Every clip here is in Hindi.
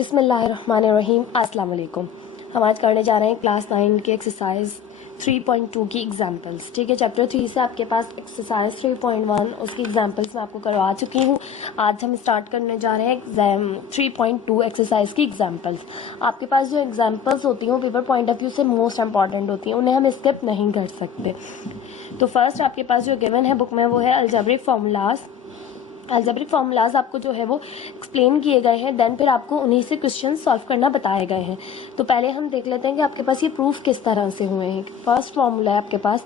बिस्मिल्लाहिर्रहमानिर्रहीम। अस्सलाम वालेकुम। हम आज करने जा रहे हैं क्लास 9 के एक्सरसाइज 3.2 की एग्जांपल्स। ठीक है, चैप्टर 3 से आपके पास एक्सरसाइज 3.1 उसकी एग्जांपल्स मैं आपको करवा चुकी हूँ। आज हम स्टार्ट करने जा रहे हैं 3.2 एक्सरसाइज की एग्जांपल्स। आपके पास जो एग्जांपल्स होती हैं वो पेपर पॉइंट ऑफ व्यू से मोस्ट इंपॉर्टेंट होती हैं, उन्हें हम स्किप नहीं कर सकते। तो फर्स्ट आपके पास जो गिवन है बुक में वो है अलजेब्रिक फार्मूलाज। अलजेब्रिक फार्मूलाज आपको जो है वो एक्सप्लेन किए गए हैं, देन फिर आपको उन्हीं से क्वेश्चन सॉल्व करना बताए गए हैं। तो पहले हम देख लेते हैं कि आपके पास ये प्रूफ किस तरह से हुए हैं। फर्स्ट फार्मूला है आपके पास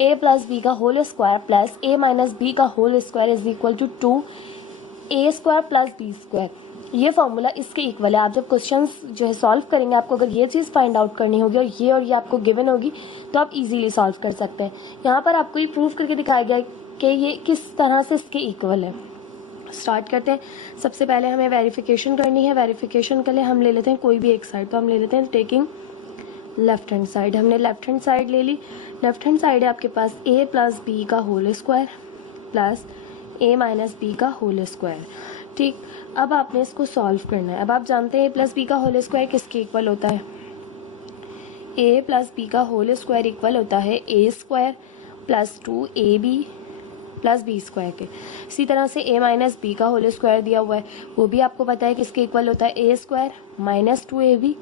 a प्लस बी का whole square plus a minus B का whole square is equal to 2a square plus B square. ये फार्मूला इसके इक्वल है। आप जब क्वेश्चन जो है सॉल्व करेंगे, आपको अगर ये चीज़ फाइंड आउट करनी होगी और ये आपको गिवन होगी तो आप इजीली सॉल्व कर सकते हैं। यहाँ पर आपको ये प्रूफ करके दिखाया गया कि ये किस तरह से इसके इक्वल है। स्टार्ट करते हैं। सबसे पहले हमें वेरिफिकेशन करनी है। वेरिफिकेशन के लिए हम ले लेते हैं कोई भी एक साइड, तो हम ले लेते हैं टेकिंग लेफ्ट हैंड साइड। हमने लेफ्ट हैंड साइड ले ली। लेफ्ट हैंड साइड है आपके पास a प्लस बी का whole square plus a minus B का होल स्क्वायर। ठीक, अब आपने इसको सॉल्व करना है। अब आप जानते हैं a प्लस बी का होल स्क्वायर किसके इक्वल होता है। a प्लस बी का होल स्क्वायर इक्वल होता है a square plus 2ab plus B square के। इसी तरह से a माइनस बी का होल स्क्वायर दिया हुआ है, वो भी आपको पता है किसके इक्वल होता है a square minus 2ab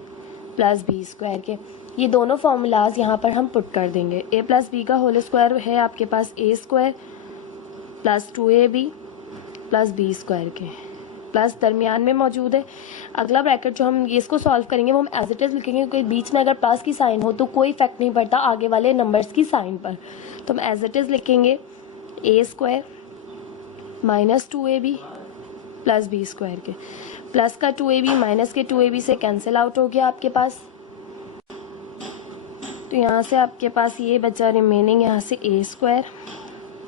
plus B square के। ये दोनों फॉर्मूलाज यहाँ पर हम पुट कर देंगे। a प्लस बी का होल स्क्वायर है आपके पास a square plus 2ab plus B square के, प्लस दरमियान में मौजूद है अगला ब्रैकेट। जो हम इसको सॉल्व करेंगे वो हम एज इट इज लिखेंगे, क्योंकि बीच में अगर प्लस की साइन हो तो कोई इफेक्ट नहीं पड़ता आगे वाले नंबर्स की साइन पर। तो हम एज इट इज लिखेंगे a square minus 2ab plus B square के। प्लस का 2ab माइनस के 2ab से कैंसिल आउट हो गया आपके पास, तो यहाँ से आपके पास ये बचा रिमेनिंग, यहाँ से a square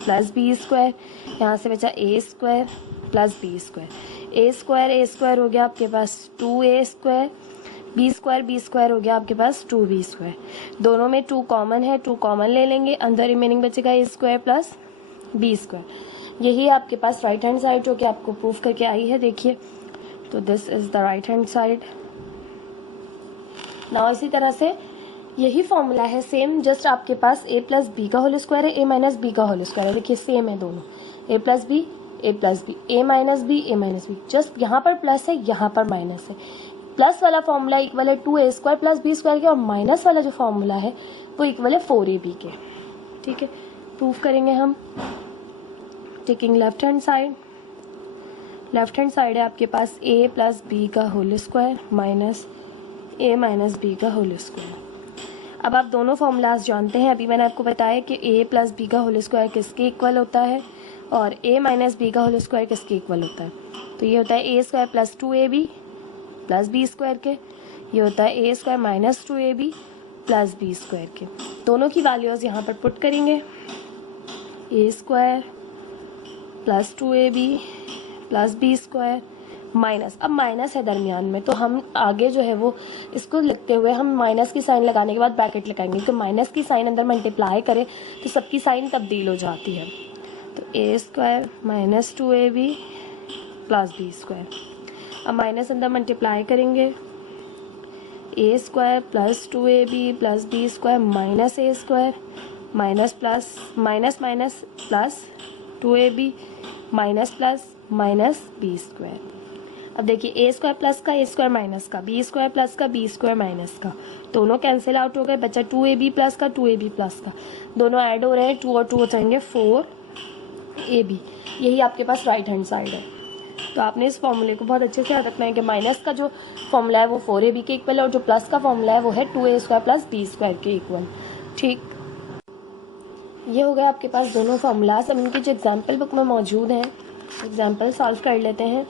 plus B square, यहाँ से बचा a square plus B square. a square हो गया आपके पास 2a स्क्वायर, बी स्क्वायर हो गया आपके पास 2b स्क्वायर। दोनों में 2 कॉमन है, 2 कॉमन ले लेंगे, अंदर रिमेनिंग बचेगा a square plus B square. यही आपके पास राइट हैंड साइड जो कि आपको प्रूफ करके आई है, देखिए। तो this is the right hand side. Now इसी तरह से यही फॉर्मूला है सेम, जस्ट आपके पास a प्लस बी का होल स्क्वायर है, a माइनस बी का होल स्क्वायर है। देखिए सेम है दोनों, a plus B a minus B, just यहाँ पर प्लस है, यहाँ पर माइनस है। प्लस वाला फॉर्मूला इक्वल है 2a square plus B square के, और माइनस वाला जो फॉर्मूला है वो इक्वल है 4ab के। ठीक है, प्रूफ करेंगे हम taking left hand side. Left hand side है आपके पास a प्लस बी का whole square minus a minus B का होल स्क्वायर। अब आप दोनों फॉर्मूलाज जानते हैं। अभी मैंने आपको बताया कि a प्लस बी का होल स्क्वायर किसके इक्वल होता है और a माइनस बी का होल स्क्वायर किसके इक्वल होता है। तो ये होता है a square plus 2ab plus B square के, ये होता है a square minus 2ab plus B square के। दोनों की वैल्यूज यहाँ पर पुट करेंगे, a square plus 2ab plus B square minus, अब माइनस है दरमियान में तो हम आगे जो है वो इसको लिखते हुए हम माइनस की साइन लगाने के बाद ब्रैकेट लगाएंगे, क्योंकि माइनस की साइन अंदर मल्टीप्लाई करें तो सबकी साइन तब्दील हो जाती है। तो a square minus 2ab plus B square. अब माइनस अंदर मल्टीप्लाई करेंगे, a square plus 2ab plus B square minus a square minus plus minus minus plus 2ab minus plus minus b square. अब देखिए a स्क्वायर प्लस का a स्क्वायर माइनस का, b स्क्वायर प्लस का b स्क्वायर माइनस का, दोनों कैंसिल आउट हो गए, बचा 2ab प्लस का 2ab प्लस का, दोनों ऐड हो रहे हैं, 2 और 2 हो जाएंगे 4ab। यही आपके पास राइट हैंड साइड है। तो आपने इस फॉर्मूले को बहुत अच्छे से याद रखना है कि माइनस का जो फॉर्मूला है वो 4ab के इक्वल है और जो प्लस का फॉर्मूला है वो है 2a square plus b square के इक्वल। ठीक, ये हो गया आपके पास दोनों फार्मूलाज। अब इनकी जो एग्जाम्पल बुक में मौजूद हैं, एग्जाम्पल सॉल्व कर लेते हैं।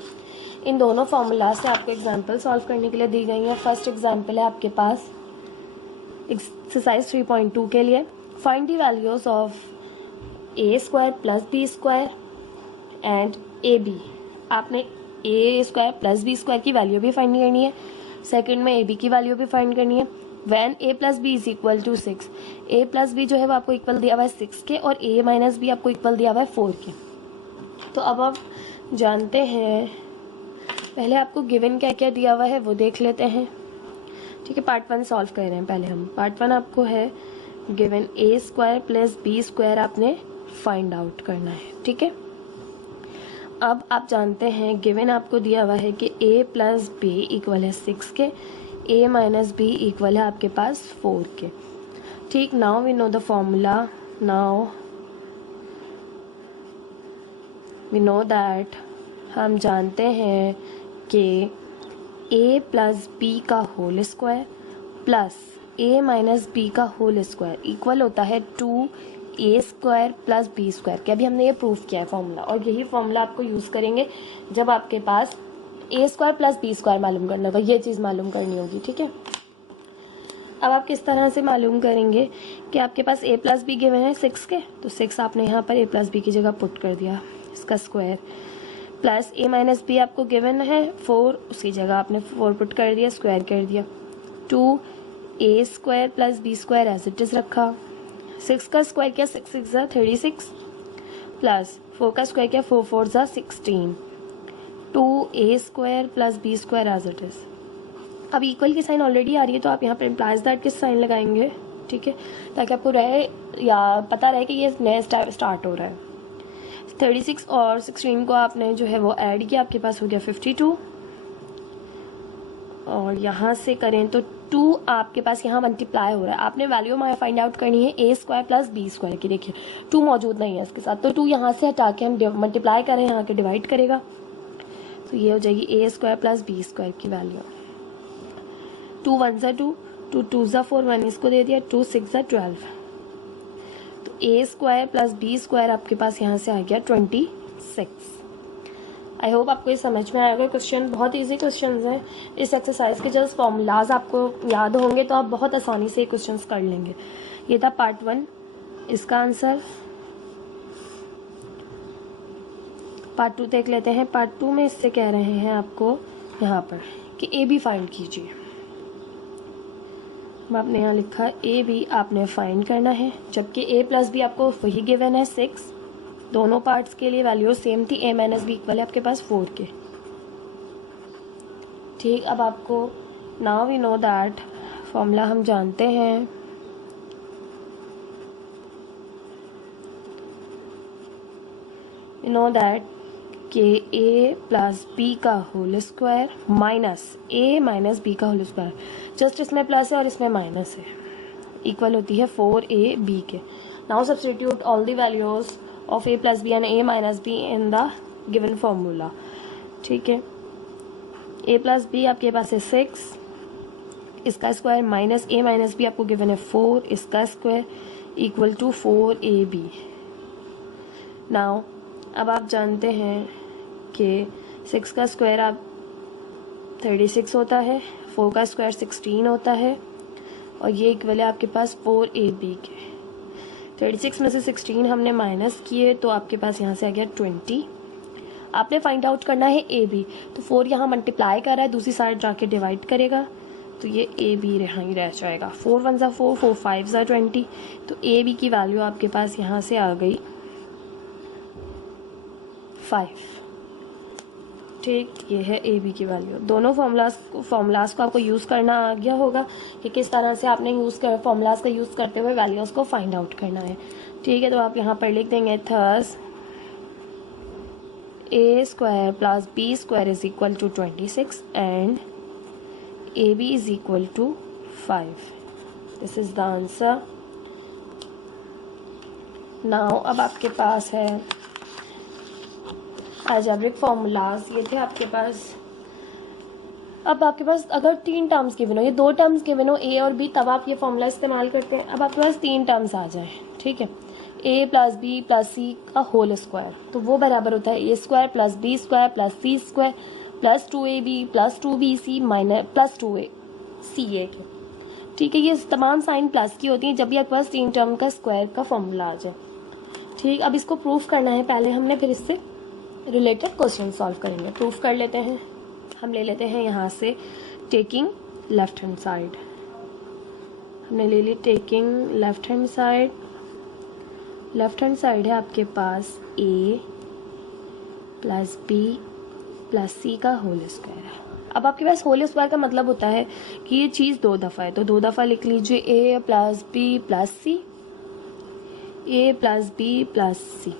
इन दोनों फार्मूलाज से आपको एग्जाम्पल सॉल्व करने के लिए दी गई है। फर्स्ट एग्जाम्पल है आपके पास एक्सरसाइज 3.2 के लिए, find the values of a square plus B square and ab। आपने a square plus B square की वैल्यू भी फाइंड करनी है, सेकंड में ab की वैल्यू भी फाइंड करनी है। When a plus b is equal to 6, a plus b जो है वो आपको इक्वल दिया हुआ है 6 के और a माइनस बी आपको इक्वल दिया हुआ है 4 के। तो अब आप जानते हैं पहले आपको गिवन क्या क्या दिया हुआ है वो देख लेते हैं। ठीक है, पार्ट 1 सॉल्व कर रहे हैं पहले हम। पार्ट 1 आपको है गिवन ए स्क्वायर प्लस बी स्क्वायर आपने फाइंड आउट करना है। ठीक है, अब आप जानते हैं गिवन आपको दिया हुआ है कि a प्लस बी इक्वल है 6 के, a माइनस बी इक्वल है आपके पास 4 के। ठीक, now we know the formula, now we know that, हम जानते हैं कि a प्लस बी का whole square plus a minus B का होल स्क्वायर इक्वल होता है 2a square plus B square के। अभी हमने ये प्रूफ किया है फॉर्मूला, और यही फॉर्मूला आपको यूज़ करेंगे जब आपके पास a square plus B square मालूम करना होगा, ये चीज़ मालूम करनी होगी। ठीक है, अब आप किस तरह से मालूम करेंगे कि आपके पास a प्लस बी गिवन है 6 के, तो 6 आपने यहाँ पर a प्लस बी की जगह पुट कर दिया, इसका square, plus a minus b आपको गिवन है 4, उसकी जगह आपने 4 पुट कर दिया, स्क्वायर कर दिया, 2a square plus B square as it is रखा, 6 का स्क्वायर किया 6 6 ज़ा 36, प्लस 4 का स्क्वायर किया 4 4 ज़ा 16, 2a square plus B square as it is. अब इक्वल की साइन ऑलरेडी आ रही है, तो आप यहाँ पर इम्प्लाइज दैट के साइन लगाएंगे। ठीक है, ताकि आपको रहे या पता रहे कि ये नया स्टार्ट हो रहा है। 36 और 16 को आपने जो है वो ऐड किया, आपके पास हो गया 52, और यहाँ से करें तो 2 आपके पास यहाँ मल्टीप्लाई हो रहा है। आपने वैल्यू फाइंड आउट करनी है a square plus B square की। देखिए 2 मौजूद नहीं है इसके साथ, तो 2 यहाँ से हटा के हम मल्टीप्लाई करें, यहाँ के डिवाइड करेगा, तो ये हो जाएगी a square plus B square की वैल्यू। 2 1 ज़ा 2, 2 2 ज़ा 4, 1 इसको दे दिया, 2 6 ज़ा 12, तो a square plus B square आपके पास यहाँ से आ गया 26। आई होप आपको ये समझ में आएगा। क्वेश्चन बहुत इजी क्वेश्चंस हैं। इस एक्सरसाइज के जस्ट फॉर्मूलाज आपको याद होंगे तो आप बहुत आसानी से ये क्वेश्चंस कर लेंगे। ये था पार्ट 1, इसका आंसर। पार्ट 2 देख लेते हैं। पार्ट 2 में इससे कह रहे हैं आपको यहाँ पर कि ए बी फाइंड कीजिए। आपने यहाँ लिखा ए बी आपने फाइंड करना है, जबकि ए प्लस बी आपको वही गिवन है 6, दोनों पार्ट्स के लिए वैल्यू सेम थी, a माइनस बी इक्वल है आपके पास 4 के। ठीक, अब आपको now we know that, formula हम जानते हैं, वी नो दैट कि a प्लस बी का whole square minus a minus B का होल स्क्वायर, जस्ट इसमें प्लस है और इसमें माइनस है, इक्वल होती है 4ab के। Now substitute all the values of a plus b and a minus b in the given formula. ठीक है, a प्लस बी आपके पास है 6, इसका square minus a minus b आपको गिवन है 4, इसका square equal to 4ab। Now अब आप जानते हैं कि 6 का स्क्वायर आप 36 होता है, 4 का स्क्वायर 16 होता है, और ये इक्वल है आपके पास 4ab के। 36 में से 16 हमने माइनस किए तो आपके पास यहाँ से आ गया 20। आपने फाइंड आउट करना है ए बी, तो 4 यहाँ मल्टीप्लाई कर रहा है, दूसरी साइड जाके डिवाइड करेगा, तो ये ए बी यहाँ ही रह जाएगा। 4 1 ज़ा 4, 4 5 ज़ा 20, तो ए बी की वैल्यू आपके पास यहाँ से आ गई 5। ठीक, ये है ए बी की वैल्यू। दोनों फॉर्मूलाज को आपको यूज़ करना आ गया होगा कि किस तरह से आपने फॉर्मूलाज का यूज़ करते हुए वैल्यूज़ को फाइंड आउट करना है। ठीक है, तो आप यहाँ पर लिख देंगे thus a square plus B square is equal to 26 and a b is equal to 5। This is the answer. Now अब आपके पास है अलजेब्रिक फार्मूलाज, ये थे आपके पास। अब आपके पास अगर 3 टर्म्स गिवन हो, ये 2 टर्म्स गिवन हो a और b, तब आप ये फार्मूला इस्तेमाल करते हैं। अब आपके पास 3 टर्म्स आ जाए, ठीक है, a plus b plus c का होल स्क्वायर, तो वो बराबर होता है a square plus B square plus c square plus 2ab plus 2bc minus plus 2ca के। ठीक है, ये तमाम साइन प्लस की होती हैं जब भी आपके पास 3 टर्म का स्क्वायर का फॉर्मूला आ जाए। ठीक, अब इसको प्रूफ करना है पहले हमने, फिर इससे रिलेटेड क्वेश्चन सॉल्व करेंगे। प्रूफ कर लेते हैं। हम ले लेते हैं यहाँ से टेकिंग लेफ्ट हैंड साइड, हमने ले ली taking left hand side. Left hand side है आपके पास a plus b plus c का होल स्क्वायर। अब आपके पास होल स्क्वायर का मतलब होता है कि ये चीज़ 2 दफ़ा है, तो 2 दफ़ा लिख लीजिए ए प्लस बी प्लस सी, ए प्लस बी प्लस सी।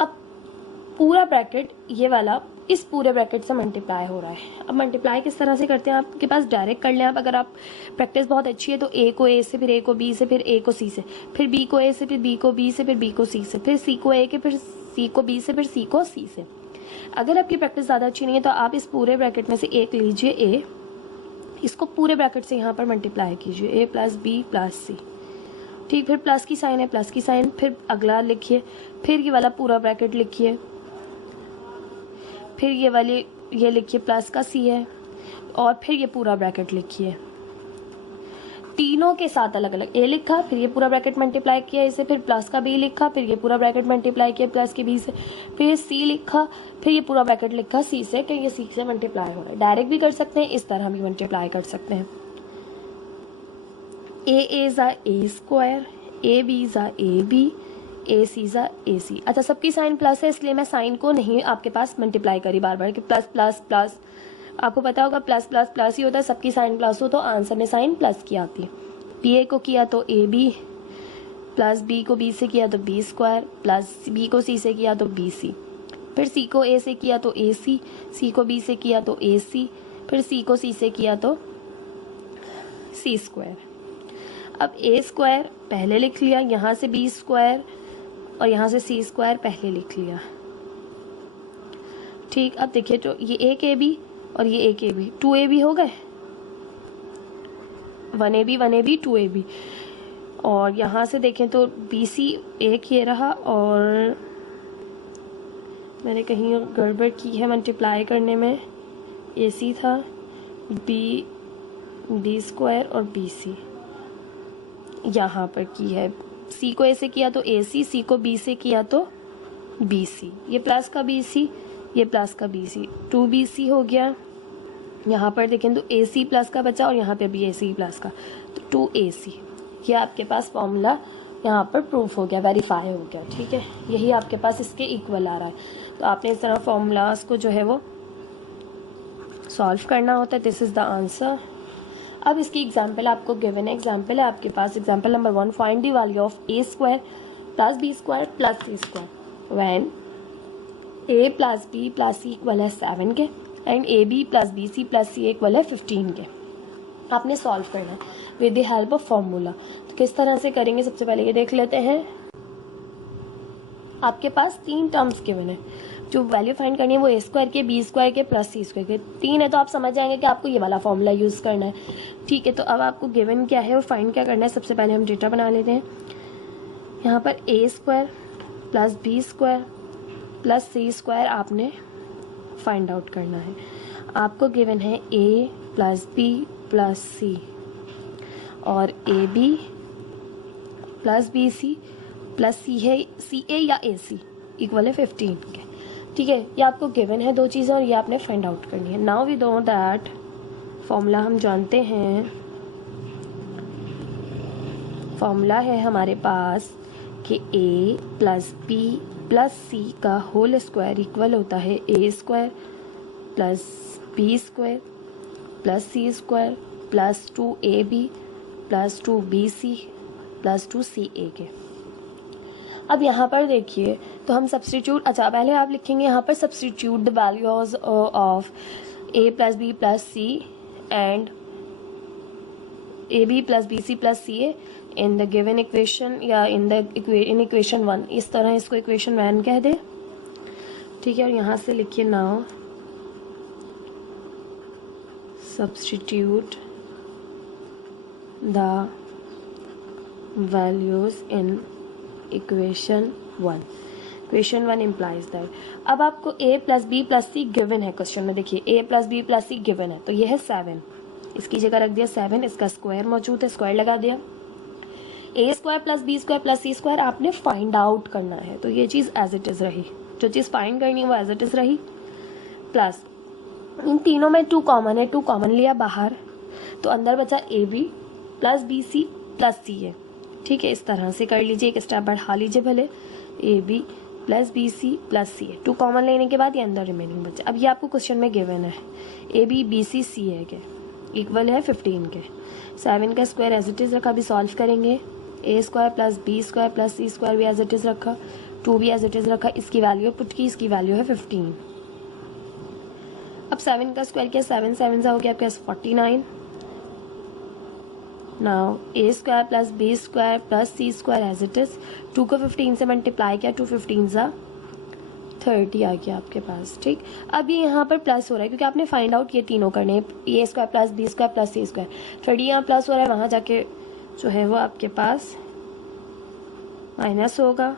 अब पूरा ब्रैकेट ये वाला इस पूरे ब्रैकेट से मल्टीप्लाई हो रहा है। अब मल्टीप्लाई किस तरह से करते हैं आपके पास, डायरेक्ट कर लें आप, अगर आप प्रैक्टिस बहुत अच्छी है तो ए को ए से, फिर ए को बी से, फिर ए को सी से, फिर बी को ए से, फिर बी को बी से, फिर बी को सी से, फिर सी को ए के, फिर सी को बी से, फिर सी को सी से। अगर आपकी प्रैक्टिस ज़्यादा अच्छी नहीं है तो आप इस पूरे ब्रैकेट में से एक लीजिए ए, इसको पूरे ब्रैकेट से यहाँ पर मल्टीप्लाई कीजिए, ए प्लस बी प्लस सी। ठीक, फिर प्लस की साइन है, प्लस की साइन, फिर अगला लिखिए, फिर ये वाला पूरा ब्रैकेट लिखिए, फिर ये वाली ये लिखिए प्लस का सी है, और फिर ये पूरा ब्रैकेट लिखिए। तीनों के साथ अलग अलग ए लिखा, फिर ये पूरा ब्रैकेट मल्टीप्लाई किया इसे, फिर प्लस का बी लिखा, फिर ये पूरा ब्रैकेट मल्टीप्लाई किया प्लस के बी से, फिर ये सी लिखा, फिर ये पूरा ब्रैकेट लिखा सी से, कि ये सी से मल्टीप्लाई हो रहा है। डायरेक्ट भी कर सकते हैं, इस तरह भी मल्टीप्लाई कर सकते हैं। ए ज़ा ए स्क्वायर, ए बी ज़ा ए बी, ए सी ज़ा ए सी। अच्छा, सबकी साइन प्लस है इसलिए मैं साइन को नहीं आपके पास मल्टीप्लाई करी बार बार कि प्लस प्लस प्लस। आपको पता होगा प्लस प्लस प्लस ही होता है, सबकी साइन प्लस हो तो आंसर में साइन प्लस की आती है। बी ए को किया तो ए बी, प्लस बी को बी से किया तो बी स्क्वायर, प्लस बी को सी से किया तो बी सी, फिर सी को ए से किया तो ए सी, सी को बी से किया तो ए सी, फिर सी को सी से किया तो सी स्क्वायर। अब ए स्क्वायर पहले लिख लिया, यहाँ से बी स्क्वायर और यहाँ से सी स्क्वायर पहले लिख लिया। ठीक, अब देखिए तो ये एक ए बी और ये एक ए बी, 2 ए बी हो गए, 1 ए बी 2 ए बी। और यहाँ से देखें तो बी सी एक ये रहा, और मैंने कहीं गड़बड़ की है मल्टीप्लाई करने में, ए सी था, बी स्क्वायर और बी सी यहाँ पर की है। सी को ए से किया तो ए सी, सी को बी से किया तो बी सी, ये प्लस का बी सी, ये प्लस का बी सी, 2 बी सी हो गया। यहाँ पर देखें तो ए सी प्लस का बचा और यहाँ पे भी ए सी प्लस का, तो 2 ए सी। ये आपके पास फॉर्मूला यहाँ पर प्रूफ हो गया, वेरीफाई हो गया। ठीक है, यही आपके पास इसके इक्वल आ रहा है। तो आपने इस तरह फॉर्मूलाज को जो है वो सॉल्व करना होता है। This is the answer. अब इसकी एग्जाम्पल आपको गिवन है, एग्जाम्पल है आपके पास, example number 1, find the value of a square plus B square plus c square when a plus b plus c equal है 7 के and a b plus b c plus c equal है 15 के। आपने सॉल्व करना है with the help of formula. तो किस तरह से करेंगे, सबसे पहले ये देख लेते हैं। आपके पास 3 टर्म्स गिवन है, जो वैल्यू फाइंड करनी है वो ए स्क्वायर के, बी स्क्वायर के, प्लस सी स्क्वायर के। 3 है तो आप समझ जाएंगे कि आपको ये वाला फॉर्मूला यूज़ करना है। ठीक है, तो अब आपको गिवन क्या है और फाइंड क्या करना है। सबसे पहले हम डेटा बना लेते हैं। यहाँ पर a square plus B square plus c square आपने फाइंड आउट करना है। आपको गिवन है a plus b plus c और a b plus b c plus c है, सी ए या ए सी इक्वल है 15 के। ठीक है, ये आपको गिवन है 2 चीज़ें और ये आपने फाइंड आउट करनी है। Now we know that formula हम जानते हैं, फॉर्मूला है हमारे पास कि a plus b plus c का होल स्क्वायर इक्वल होता है a square plus B square plus c square plus 2ab plus 2bc plus 2ca के। अब यहाँ पर देखिए तो हम सब्सटीट्यूट, अच्छा पहले आप लिखेंगे यहाँ पर substitute the values of a plus b plus c and ab plus b c plus c a in the given equation या इन इक्वेशन 1। इस तरह इसको इक्वेशन 1 कह दे। ठीक है, और यहाँ से लिखिए now substitute the values in equation 1. Equation 1 implies that, अब आपको a plus b plus c given है क्वेश्चन में। देखिए a plus b plus c given है, तो ये है 7, इसकी जगह रख दिया 7, इसका स्क्वायर मौजूद है, स्क्वायर लगा दिया। a square plus B square plus c square आपने फाइंड आउट करना है, तो ये चीज़ एज इट इज़ रही, जो चीज़ फाइंड करनी है वो एज इट इज़ रही। प्लस इन तीनों में 2 कॉमन है, 2 कॉमन लिया बाहर, तो अंदर बचा a b plus b c plus c है। ठीक है, इस तरह से कर लीजिए, एक स्टेप बढ़ा लीजिए भले, a b plus b c plus c है। 2 कॉमन लेने के बाद ये अंदर रिमेनिंग बचा। अब ये आपको क्वेश्चन में गिवन है ए बी बी सी सी है के इक्वल है 15 के। 7 का स्क्वायर एज इट इज़ रखा, अभी सॉल्व करेंगे। A square plus B square plus c square भी एज इट इज़ रखा, 2 भी एज इट इज़ रखा। इसकी वैल्यू पुट की, इसकी वैल्यू है 15। अब 7 का स्क्वायर किया, 7 7 हो गया आपके पास 49। Now a square plus B square plus c square as it is. 2 को 15 से मल्टीप्लाई किया, 2 15 30 आ गया आपके पास। ठीक, अब ये यहाँ पर प्लस हो रहा है क्योंकि आपने फाइंड आउट ये तीनों करने हैं, a square plus B square plus c square. 30 यहाँ प्लस हो रहा है, वहाँ जाके जो है वो आपके पास माइनस होगा।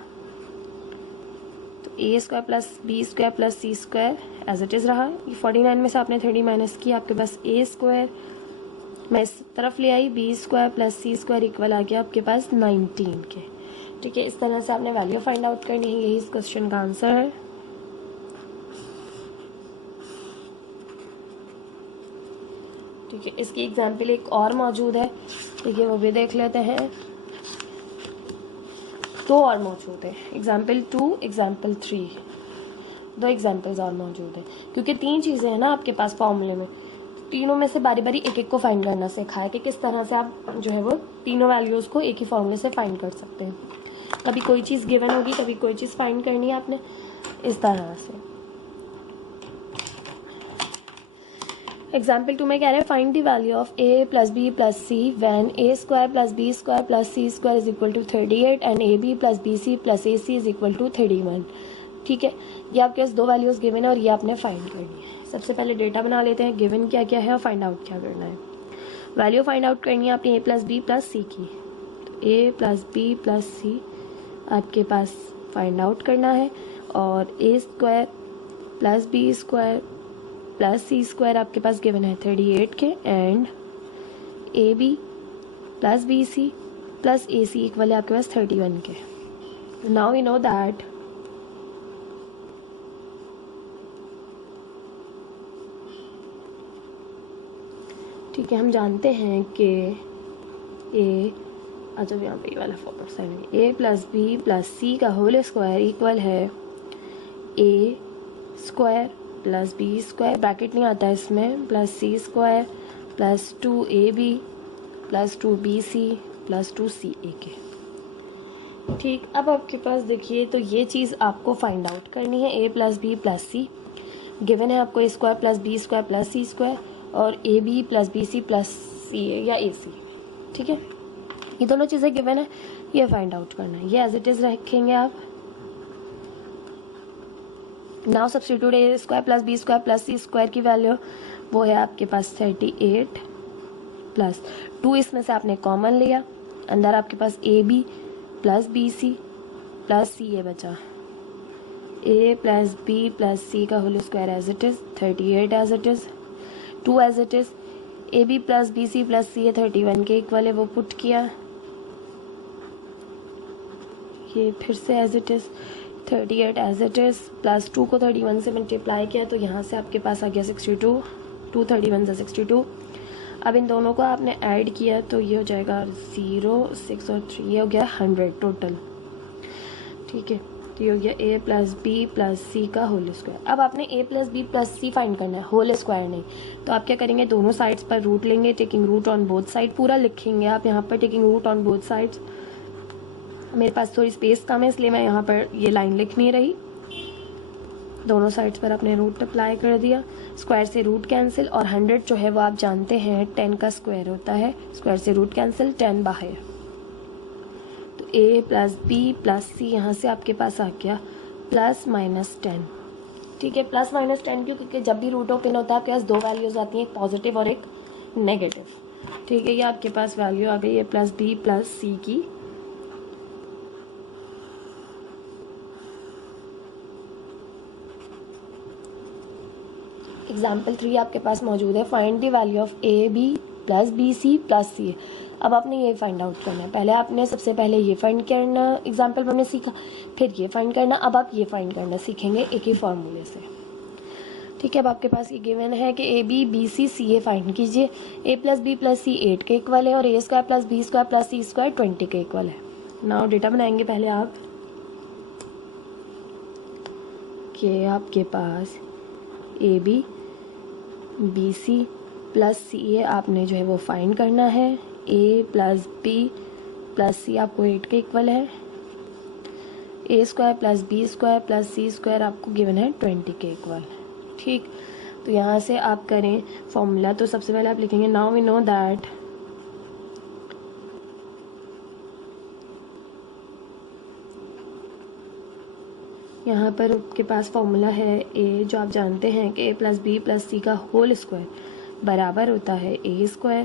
तो a square plus B square plus c square as it is रहा। ये 49 में से आपने 30 माइनस किया, आपके पास ए स्क्वायर मैं इस तरफ ले आई, B square plus c square equal आ गया आपके पास 19 के। ठीक है, इस तरह से आपने वैल्यू फाइंड आउट करनी है। यही इस क्वेश्चन का आंसर है। ठीक है, इसकी एग्जाम्पल एक और मौजूद है, ठीक है, वो भी देख लेते हैं। 2 और मौजूद है, एग्जाम्पल 2 एग्जाम्पल 3, 2 एग्जाम्पल्स और मौजूद है क्योंकि 3 चीज़ें हैं ना आपके पास फॉर्मूले में। तीनों में से बारी बारी एक एक को फाइंड करना सीखा है कि किस तरह से आप जो है वो तीनों वैल्यूज़ को एक ही फॉर्मूले से फाइंड कर सकते हैं। कभी कोई चीज़ गिवन होगी, कभी कोई चीज़ फाइंड करनी है आपने, इस तरह से। एग्जाम्पल 2 में कह रहे हैं find the value of a plus b plus c when a square plus B square plus c square is equal to 38 and a b plus b c plus a c is equal to 31। ठीक है, ये आपके पास 2 वैल्यूज़ गिवन है और ये आपने फाइंड करनी है। सबसे पहले डेटा बना लेते हैं, गिवन क्या क्या है और फाइंड आउट क्या करना है। वैल्यू फाइंड आउट करनी है आपने a plus b plus c की। तो a plus b plus c आपके पास फाइंड आउट करना है और a square plus B square plus c square आपके पास गिवन है 38 के and a b plus b c plus a c equal है आपके पास 31 के। नाउ वी नो दैट ठीक है, हम जानते हैं कि ए अच्छा यहाँ पे ये वाला formula sign a plus b plus c का होल स्क्वायर इक्वल है a square plus B square, bracket नहीं आता है इसमें, plus c square plus 2ab plus 2bc plus 2ca के। ठीक, अब आपके पास देखिए तो ये चीज़ आपको फाइंड आउट करनी है। A plus b plus c given है आपको, a square plus B square plus c square और a b plus b c plus c a या ए सी। ठीक है, ये दोनों चीज़ें गिवन है, ये फाइंड आउट करना है। ये एज इट इज़ रखेंगे आप। Now substitute a square plus B square plus c square की वैल्यू वो है आपके पास 38 प्लस 2, इसमें से आपने कॉमन लिया, अंदर आपके पास a b plus b c plus c a बचा। A plus b plus c का whole square as it is 38 as it is, 2 as it is, a b plus b c plus c a 31 के इक्वल है, वो पुट किया, ये फिर से as it is 38 as it is plus 2 को 31 से मल्टीप्लाई किया तो यहाँ से आपके पास आ गया 62, 2 31 से 62। अब इन दोनों को आपने ऐड किया तो ये हो जाएगा 0 6 और 3, ये हो गया 100 टोटल। ठीक है, तो ये हो गया ए प्लस बी प्लस सी का होल स्क्वायर। अब आपने a plus b plus C find करना है, होल स्क्वायर नहीं। तो आप क्या करेंगे, दोनों साइड्स पर रूट लेंगे, taking root on both side, पूरा लिखेंगे आप यहाँ पर taking root on both sides. मेरे पास थोड़ी स्पेस कम है इसलिए मैं यहाँ पर ये लाइन लिख नहीं रही। दोनों साइड्स पर आपने रूट अप्लाई कर दिया, स्क्वायर से रूट कैंसिल, और 100 जो है वो आप जानते हैं 10 का स्क्वायर होता है, स्क्वायर से रूट कैंसिल, 10 बाहर। तो ए प्लस बी प्लस सी यहाँ से आपके पास आ गया प्लस माइनस 10। ठीक है, प्लस माइनस 10 क्यों, क्योंकि जब भी रूट ओपन होता है आपके पास 2 वैल्यूज आती हैं, एक पॉजिटिव और एक नेगेटिव। ठीक है, ये आपके पास वैल्यू आ गई है प्लस बी प्लस सी की। एग्जाम्पल 3 आपके पास मौजूद है, find the value of a b plus b c plus c. अब आपने ये फाइंड आउट करना है। पहले आपने सबसे पहले ये फाइंड करना, एग्जाम्पल में हमने सीखा, फिर ये फाइंड करना, अब आप ये फाइंड करना सीखेंगे एक ही फॉर्मूले से। ठीक है, अब आपके पास ये गिवन है कि a b b c c a find कीजिए। A plus b plus c 8 के इक्वल है और a square plus B square plus c square 20 के इक्वल है। नाउ डेटा बनाएंगे पहले आप। कि आपके पास a b b c plus c a आपने जो है वो फाइंड करना है। A plus b plus c आपको 8 के इक्वल है। A square plus B square plus c square आपको गिवन है 20 के इक्वल। ठीक, तो यहाँ से आप करें फॉर्मूला। तो सबसे पहले आप लिखेंगे नाउ वी नो दैट यहाँ पर आपके पास फॉर्मूला है ए, जो आप जानते हैं कि a plus b plus c का होल स्क्वायर बराबर होता है a square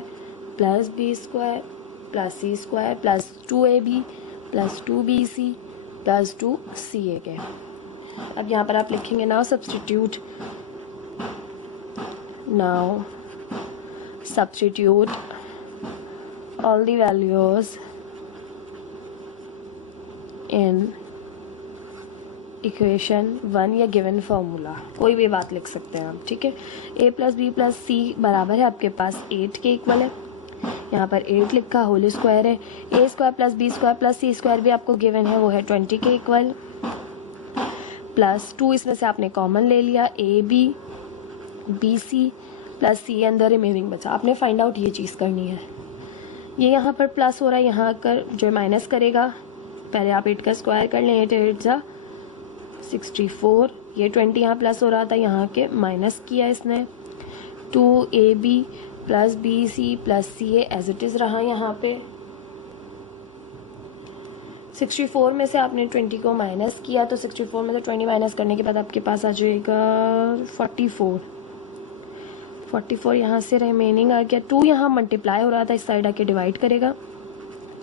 plus B square plus c square plus 2ab plus 2bc plus 2ca के। अब यहाँ पर आप लिखेंगे now substitute all the values in equation 1 या गिवन फार्मूला, कोई भी बात लिख सकते हैं आप। ठीक है, ए प्लस बी प्लस सी बराबर है आपके पास 8 के इक्वल है। यहाँ पर 8 लिखा, होल स्क्वायर है। A square plus B square plus c square भी आपको गिवन है, वो है 20 के इक्वल, प्लस 2 इसमें से आपने कॉमन ले लिया, a b b c plus c अंदर रिमेनिंग बचा। आपने फाइंड आउट ये चीज़ करनी है। ये यहाँ पर प्लस हो रहा है, यहाँ कर जो माइनस करेगा, पहले आप 8 का स्क्वायर कर लें, 8 8 जा 64, ये 20 यहाँ प्लस हो रहा था, यहाँ के माइनस किया इसने। 2ab plus b c plus c a as it is रहा। यहाँ पे 64 में से आपने 20 को माइनस किया, तो 64 में से 20 माइनस करने के बाद आपके पास आ जाएगा 44 यहाँ से रिमेनिंग आ गया। 2 यहाँ मल्टीप्लाई हो रहा था, इस साइड आके डिवाइड करेगा,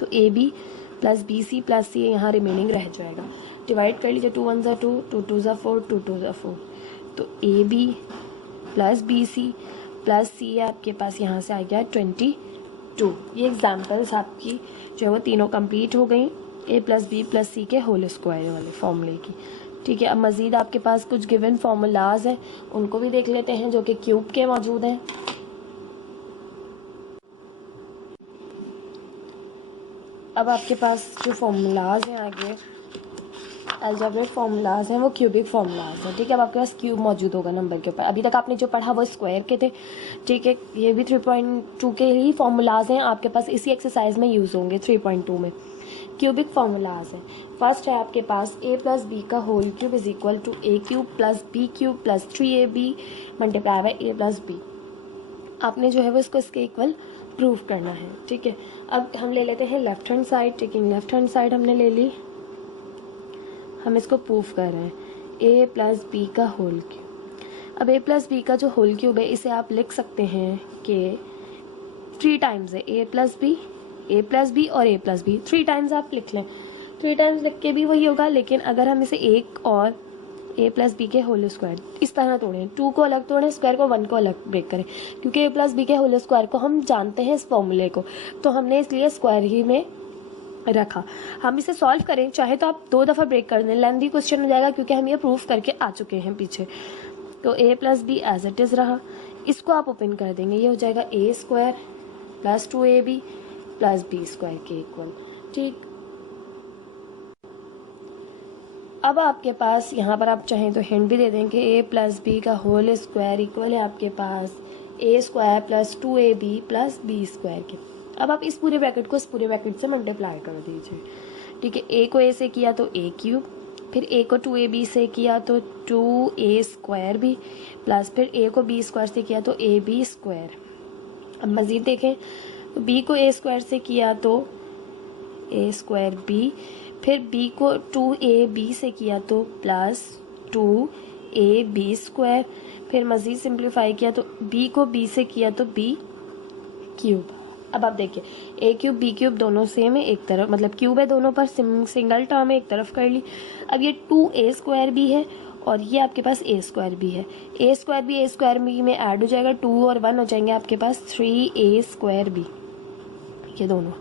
तो a b plus b c plus c a यहाँ रिमेनिंग रह जाएगा। डिवाइड कर लीजिए, 2 1 ज़ा 2, 2 2 ज़ा 4, 2 2 ज़ा 4, तो a b plus b c plus c a आपके पास यहाँ से आ गया 22। ये एग्जाम्पल्स आपकी जो है वो तीनों कंप्लीट हो गई ए प्लस बी प्लस सी के होल स्क्वायर वाले फॉर्मूले की। ठीक है, अब मज़ीद आपके पास कुछ गिवन फार्मूलाज हैं, उनको भी देख लेते हैं, जो कि क्यूब के मौजूद हैं। अब आपके पास जो फार्मूलाज हैं आगे अलजेब्रिक फार्मूलाज हैं, वो क्यूबिक फार्मूलाज हैं। ठीक है, अब आपके पास क्यूब मौजूद होगा नंबर के ऊपर। अभी तक आपने जो पढ़ा वो स्क्वायर के थे। ठीक है, ये भी 3.2 के ही फार्मूलाज हैं, आपके पास इसी एक्सरसाइज में यूज़ होंगे 3.2 में। क्यूबिक फार्मूलाज हैं। फर्स्ट है आपके पास ए प्लस बी का whole cube is equal to a cube plus b cube plus 3ab multiply by a plus b. आपने जो है वो इसको इसके इक्वल प्रूव करना है। ठीक है, अब हम ले लेते हैं लेफ्ट हैंड साइड। ठीक है, लेफ्ट हैंड साइड हमने ले ली, हम इसको प्रूव कर रहे हैं ए प्लस बी का होल क्यूब। अब ए प्लस बी का जो होल क्यूब है, इसे आप लिख सकते हैं कि 3 टाइम्स है ए प्लस बी और ए प्लस बी। 3 टाइम्स आप लिख लें, 3 टाइम्स लिख के भी वही होगा, लेकिन अगर हम इसे एक और ए प्लस बी के होल स्क्वायर इस तरह तोड़ें, 2 को अलग तोड़ें, स्क्वायर को 1 को अलग ब्रेक करें, क्योंकि ए प्लस बी के होल स्क्वायर को हम जानते हैं इस फॉर्मूले को, तो हमने इसलिए स्क्वायर ही में रखा। हम इसे सॉल्व करें चाहे तो आप 2 दफ़ा ब्रेक कर दें, लेंथी क्वेश्चन हो जाएगा, क्योंकि हम ये प्रूफ करके आ चुके हैं पीछे। तो a plus b as it is रहा, इसको आप ओपन कर देंगे, ये हो जाएगा a square plus 2ab plus B square के इक्वल। ठीक, अब आपके पास यहाँ पर आप चाहें तो हिंट भी दे दें कि ए प्लस बी का होल स्क्वायर इक्वल है आपके पास a square plus 2ab plus B square के। अब आप इस पूरे ब्रैकेट को इस पूरे ब्रैकेट से मल्टीप्लाई कर दीजिए। ठीक है, ए को ए से किया तो ए क्यूब, फिर ए को 2ab से किया तो 2a स्क्वायर भी, प्लस फिर ए को b स्क्वायर से किया तो ab स्क्वायर। अब मज़ीद देखें, तो b को a स्क्वायर से किया तो a स्क्वायर b, फिर b को 2ab से किया तो प्लस 2ab स्क्वायर, फिर मज़ीद सिंप्लीफाई किया तो b को b से किया तो b क्यूब। अब आप देखिए, ए क्यूब बी क्यूब दोनों सेम है, एक तरफ मतलब क्यूब है दोनों पर, सिंगल टर्म है, एक तरफ कर ली। अब ये 2a स्क्वायर भी है और ये आपके पास a स्क्वायर भी है, a स्क्वायर भी a स्क्वायर भी में ऐड हो जाएगा, 2 और 1 हो जाएंगे आपके पास 3a स्क्वायर भी, ये दोनों।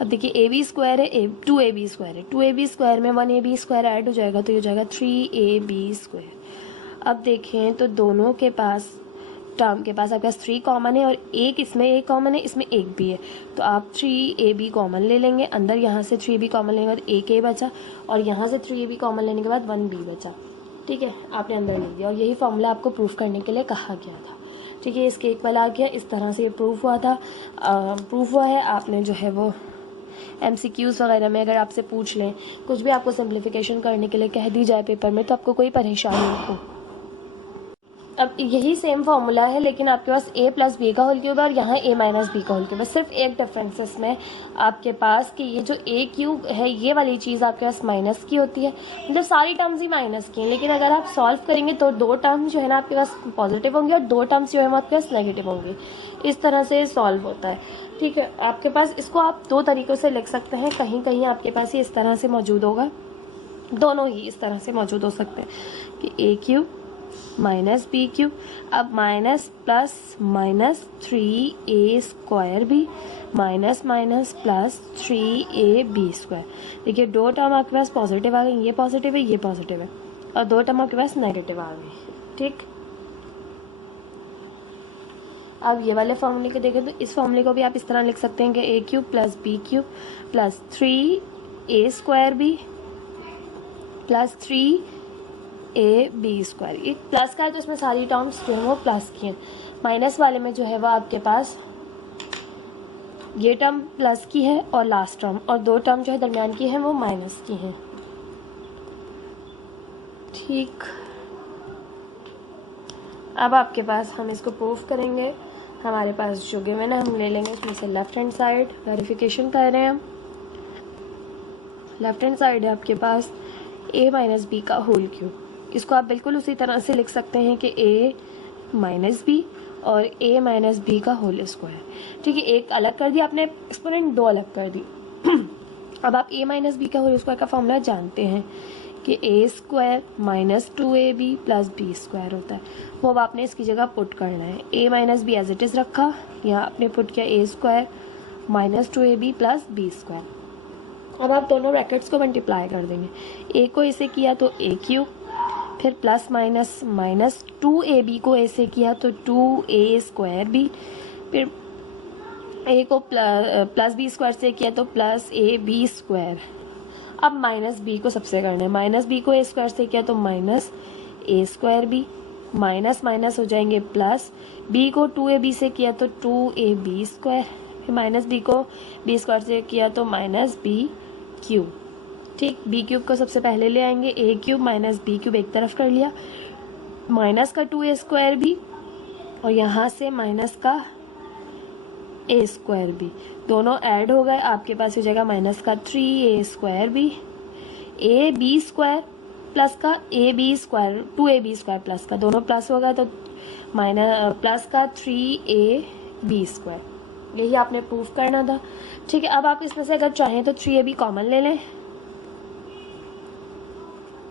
अब देखिए ए बी स्क्वायर है, 2ab स्क्वायर है, 2ab स्क्वायर में 1ab स्क्वायर ऐड हो जाएगा, तो ये हो जाएगा 3ab स्क्वायर। अब देखें तो दोनों के पास टर्म के पास आपके पास 3 कॉमन है और एक इसमें एक कॉमन है, इसमें एक भी है, तो आप 3ab कॉमन ले लेंगे, अंदर यहाँ से 3ab कॉमन लेने के बाद एक a बचा, और यहाँ से 3ab कॉमन लेने के बाद 1b बचा। ठीक है, आपने अंदर लिख दिया और यही फॉर्मूला आपको प्रूफ करने के लिए कहा गया था। ठीक है, इसके एक वाला आ गया, इस तरह से ये प्रूफ हुआ था, प्रूफ हुआ है। आपने जो है वो MCQs वगैरह में अगर आपसे पूछ लें, कुछ भी आपको सिंप्लीफिकेशन करने के लिए कह दी जाए पेपर में, तो आपको कोई परेशानी नहीं हो। अब यही सेम फार्मूला है, लेकिन आपके पास a प्लस बी का होल क्यूब है और यहाँ a माइनस बी का होल क्यूब है। सिर्फ एक डिफरेंस इसमें आपके पास कि ये जो a क्यूब है, ये वाली चीज़ आपके पास माइनस की होती है, मतलब सारी टर्म्स ही माइनस की हैं। लेकिन अगर आप सॉल्व करेंगे तो 2 टर्म्स जो है ना आपके पास पॉजिटिव होंगे और 2 टर्म्स जो है आपके पास नेगेटिव होंगे। इस तरह से सॉल्व होता है। ठीक है, आपके पास इसको आप 2 तरीक़ों से लिख सकते हैं। कहीं कहीं आपके पास ये इस तरह से मौजूद होगा, दोनों ही इस तरह से मौजूद हो सकते हैं कि a cube minus b cube, अब minus plus minus 3a square भी minus minus plus 3ab square. देखिए 2 टर्म आपके पास पॉजिटिव आ गई, ये पॉजिटिव है, ये पॉजिटिव है, और 2 टर्म आपके पास नेगेटिव आ गई। ठीक, अब ये वाले फॉर्मूले को देखें तो इस फॉर्मूले को भी आप इस तरह लिख सकते हैं कि a cube plus b cube plus 3a square b plus 3ab square. ये प्लस का है तो इसमें सारी टर्म्स जो है वो प्लस की हैं। माइनस वाले में जो है वो आपके पास ये टर्म प्लस की है और लास्ट टर्म, और 2 टर्म जो है दरमियान की है वो माइनस की हैं। ठीक, अब आपके पास हम इसको प्रूफ करेंगे। हमारे पास जो गिवन है हम ले लेंगे उसमें से लेफ्ट हैंड साइड, वेरिफिकेशन कर रहे हैं हम। लेफ्ट हैंड साइड है आपके पास a माइनस बी का होल क्यूब। इसको आप बिल्कुल उसी तरह से लिख सकते हैं कि a माइनस बी और a माइनस बी का होल स्क्वायर। ठीक है, एक अलग कर दिया आपने, एक्सपोनेंट 2 अलग कर दी। अब आप a माइनस बी का होल स्क्वायर का फॉर्मूला जानते हैं कि a square minus 2ab plus B square होता है। वो अब आपने इसकी जगह पुट करना है। a minus b as it is रखा, यहाँ आपने पुट किया a square minus 2ab plus B square. अब आप दोनों ब्रैकेट्स को मल्टीप्लाई कर देंगे। a को इसे किया तो a क्यूब, फिर प्लस माइनस माइनस 2ab को ऐसे किया तो 2a स्क्वायर बी, फिर a को प्लस बी स्क्वायर से किया तो प्लस ab स्क्वायर। अब माइनस b को सबसे करना है। माइनस b को a स्क्वायर से किया तो minus a square b, minus minus हो जाएंगे प्लस, b को 2ab से किया तो 2ab स्क्वायर, फिर माइनस b को b स्क्वायर से किया तो माइनस b क्यूब। ठीक, बी क्यूब को सबसे पहले ले आएंगे, ए क्यूब माइनस बी क्यूब एक तरफ कर लिया, माइनस का 2a स्क्वायर भी और यहाँ से माइनस का a स्क्वायर भी, दोनों ऐड हो गए। आपके पास हो जाएगा माइनस का 3a स्क्वायर भी, ए बी स्क्वायर प्लस का a b square, 2ab square plus का, दोनों प्लस होगा तो माइनस प्लस का 3ab स्क्वायर। यही आपने प्रूफ करना था। ठीक है, अब आप इसमें से अगर चाहें तो 3ab कॉमन ले लें।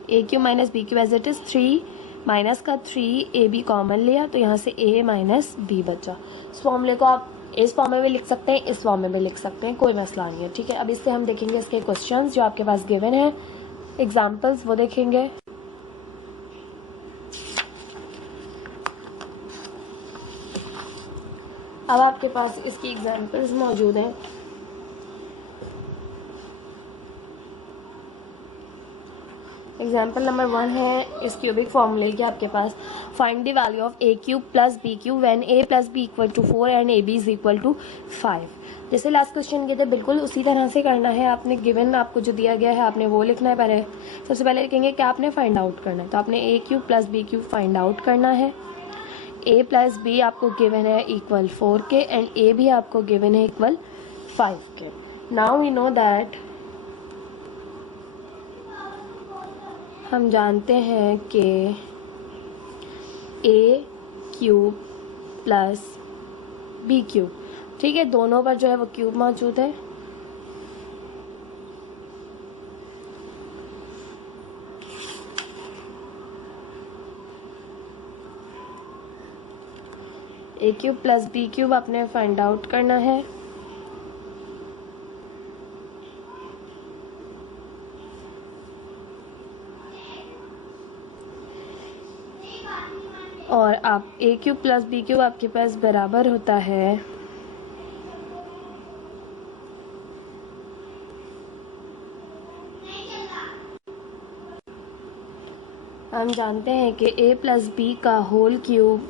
A cube minus b cube as it is, 3 minus का 3ab कॉमन लिया तो यहाँ से a माइनस बी बचा। इस फॉर्मूले को आप इस फॉर्म में भी लिख सकते हैं, इस फॉर्म में भी लिख सकते हैं, कोई मसला नहीं है। ठीक है, अब इससे हम देखेंगे इसके क्वेश्चंस जो आपके पास गिवन है, एग्जाम्पल्स वो देखेंगे। अब आपके पास इसकी एग्जाम्पल्स मौजूद हैं। एग्जाम्पल नंबर 1 है इस क्यूबिक फॉर्मूले की आपके पास, find the value of a cube plus b cube when a plus b equal to 4 and ab is equal to 5। जैसे लास्ट क्वेश्चन किए थे बिल्कुल उसी तरह से करना है। आपने गिवन आपको जो दिया गया है आपने वो लिखना है। पहले सबसे पहले लिखेंगे क्या आपने फाइंड आउट करना है, तो आपने a cube plus b cube find out करना है। a प्लस बी आपको गिवन है इक्वल 4 के एंड a भी आपको गिवन है इक्वल 5 के। नाउ वी नो दैट, हम जानते हैं कि a cube plus b cube, ठीक है, दोनों पर जो है वो क्यूब मौजूद है। a cube plus b cube आपने फाइंड आउट करना है। और आप a cube plus b cube आपके पास बराबर होता है हम जानते हैं कि a प्लस बी का होल क्यूब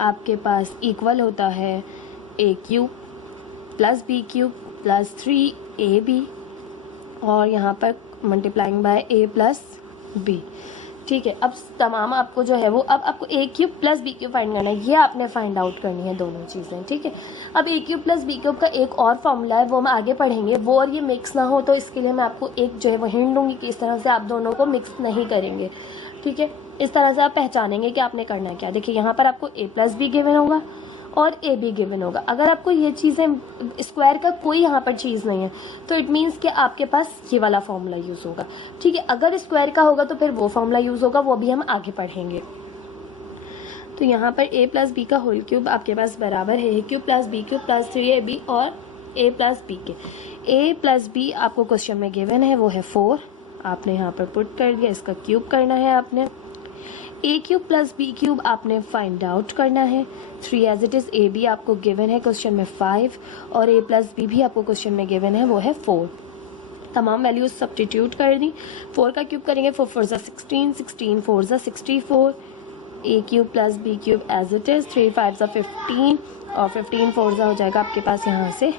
आपके पास इक्वल होता है a cube plus b cube plus 3ab और यहाँ पर multiplying by a plus b. ठीक है, अब तमाम आपको जो है वो अब आपको a cube plus b cube find करना है, ये आपने फाइंड आउट करनी है दोनों चीज़ें। ठीक है, अब a cube plus b cube का एक और फॉर्मूला है, वो हम आगे पढ़ेंगे, वो और ये मिक्स ना हो तो इसके लिए मैं आपको एक जो है वो हिंट दूंगी कि इस तरह से आप दोनों को मिक्स नहीं करेंगे। ठीक है, इस तरह से आप पहचानेंगे कि आपने करना क्या। देखिए यहाँ पर आपको a प्लस बी गिवन होगा और ए बी गिवन होगा। अगर आपको ये चीज़ें स्क्वायर का कोई यहाँ पर चीज़ नहीं है तो इट मीन्स कि आपके पास ये वाला फॉर्मूला यूज़ होगा। ठीक है, अगर स्क्वायर का होगा तो फिर वो फॉर्मूला यूज़ होगा, वो भी हम आगे पढ़ेंगे। तो यहाँ पर a प्लस बी का होल क्यूब आपके पास बराबर है a cube plus b cube plus 3ab और a प्लस बी के। a प्लस बी आपको क्वेश्चन में गिवन है, वो है 4, आपने यहाँ पर पुट कर दिया, इसका क्यूब करना है आपने। a cube plus b cube आपने फाइंड आउट करना है, 3 as it is. a b आपको गिवन है क्वेश्चन में 5 और a प्लस बी भी आपको क्वेश्चन में गिवन है, वो है 4। तमाम वैल्यूज सब्स्टिट्यूट कर दी, 4 का क्यूब करेंगे, 4 4 16, 16 4 64, a cube plus b cube as it is, 3 5 15 और 15 4 हो जाएगा आपके पास यहाँ से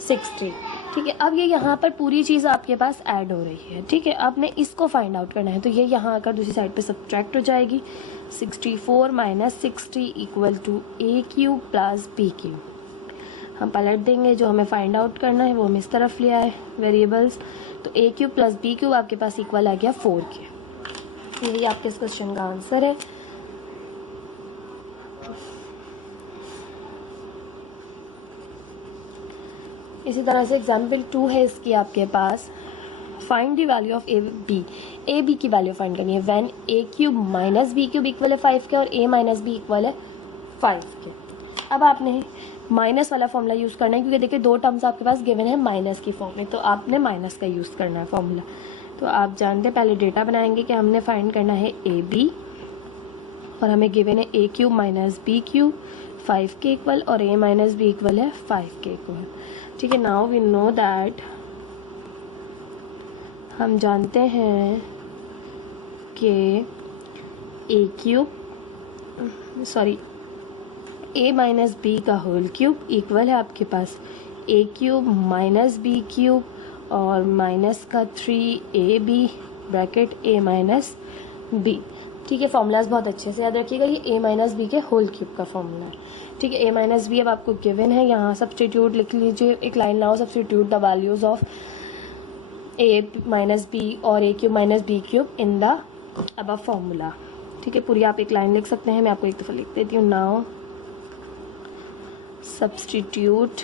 60। ठीक है, अब ये यहाँ पर पूरी चीज़ आपके पास ऐड हो रही है। ठीक है, आपने इसको फाइंड आउट करना है, तो ये यहाँ आकर दूसरी साइड पे सब्ट्रैक्ट हो जाएगी। 64 minus 60 equal to a cube plus b cube. हम पलट देंगे, जो हमें फाइंड आउट करना है वो हम इस तरफ लिया है वेरिएबल्स, तो a cube plus b cube आपके पास इक्वल आ गया 4 के। यही आपके इस क्वेश्चन का आंसर है। इसी तरह से एग्जाम्पल 2 है इसकी आपके पास, find the value of a b की वैल्यू फाइंड करनी है when a cube minus b cube equal है 5 के और a माइनस बी इक्वल है 5 के। अब आपने माइनस वाला फॉर्मूला यूज़ करना है, क्योंकि देखिए दो टर्म्स आपके पास गिवन है माइनस की फॉर्म में, तो आपने माइनस का यूज़ करना है फॉर्मूला। तो आप जानते हैं, पहले डेटा बनाएंगे कि हमने फाइंड करना है ए बी और हमें गिवन है a cube minus b cube 5 के इक्वल और a माइनस बी इक्वल है 5 के इक्वल। ठीक है, नाउ वी नो दैट, हम जानते हैं कि a माइनस बी का होल क्यूब इक्वल है आपके पास a cube minus b cube और माइनस का 3ab bracket a minus b. ठीक है, फॉर्मूलाज बहुत अच्छे से याद रखिएगा, ये a माइनस बी के होल क्यूब का फॉर्मूला है। ठीक है, a माइनस बी अब आपको गिवन है, यहाँ सब्स्टिट्यूट लिख लीजिए, एक लाइन लाओ, substitute the values of a minus b और a cube minus b cube in the above formula. ठीक है, पूरी आप एक लाइन लिख सकते हैं, मैं आपको एक दफ़ा लिख देती हूँ। Now substitute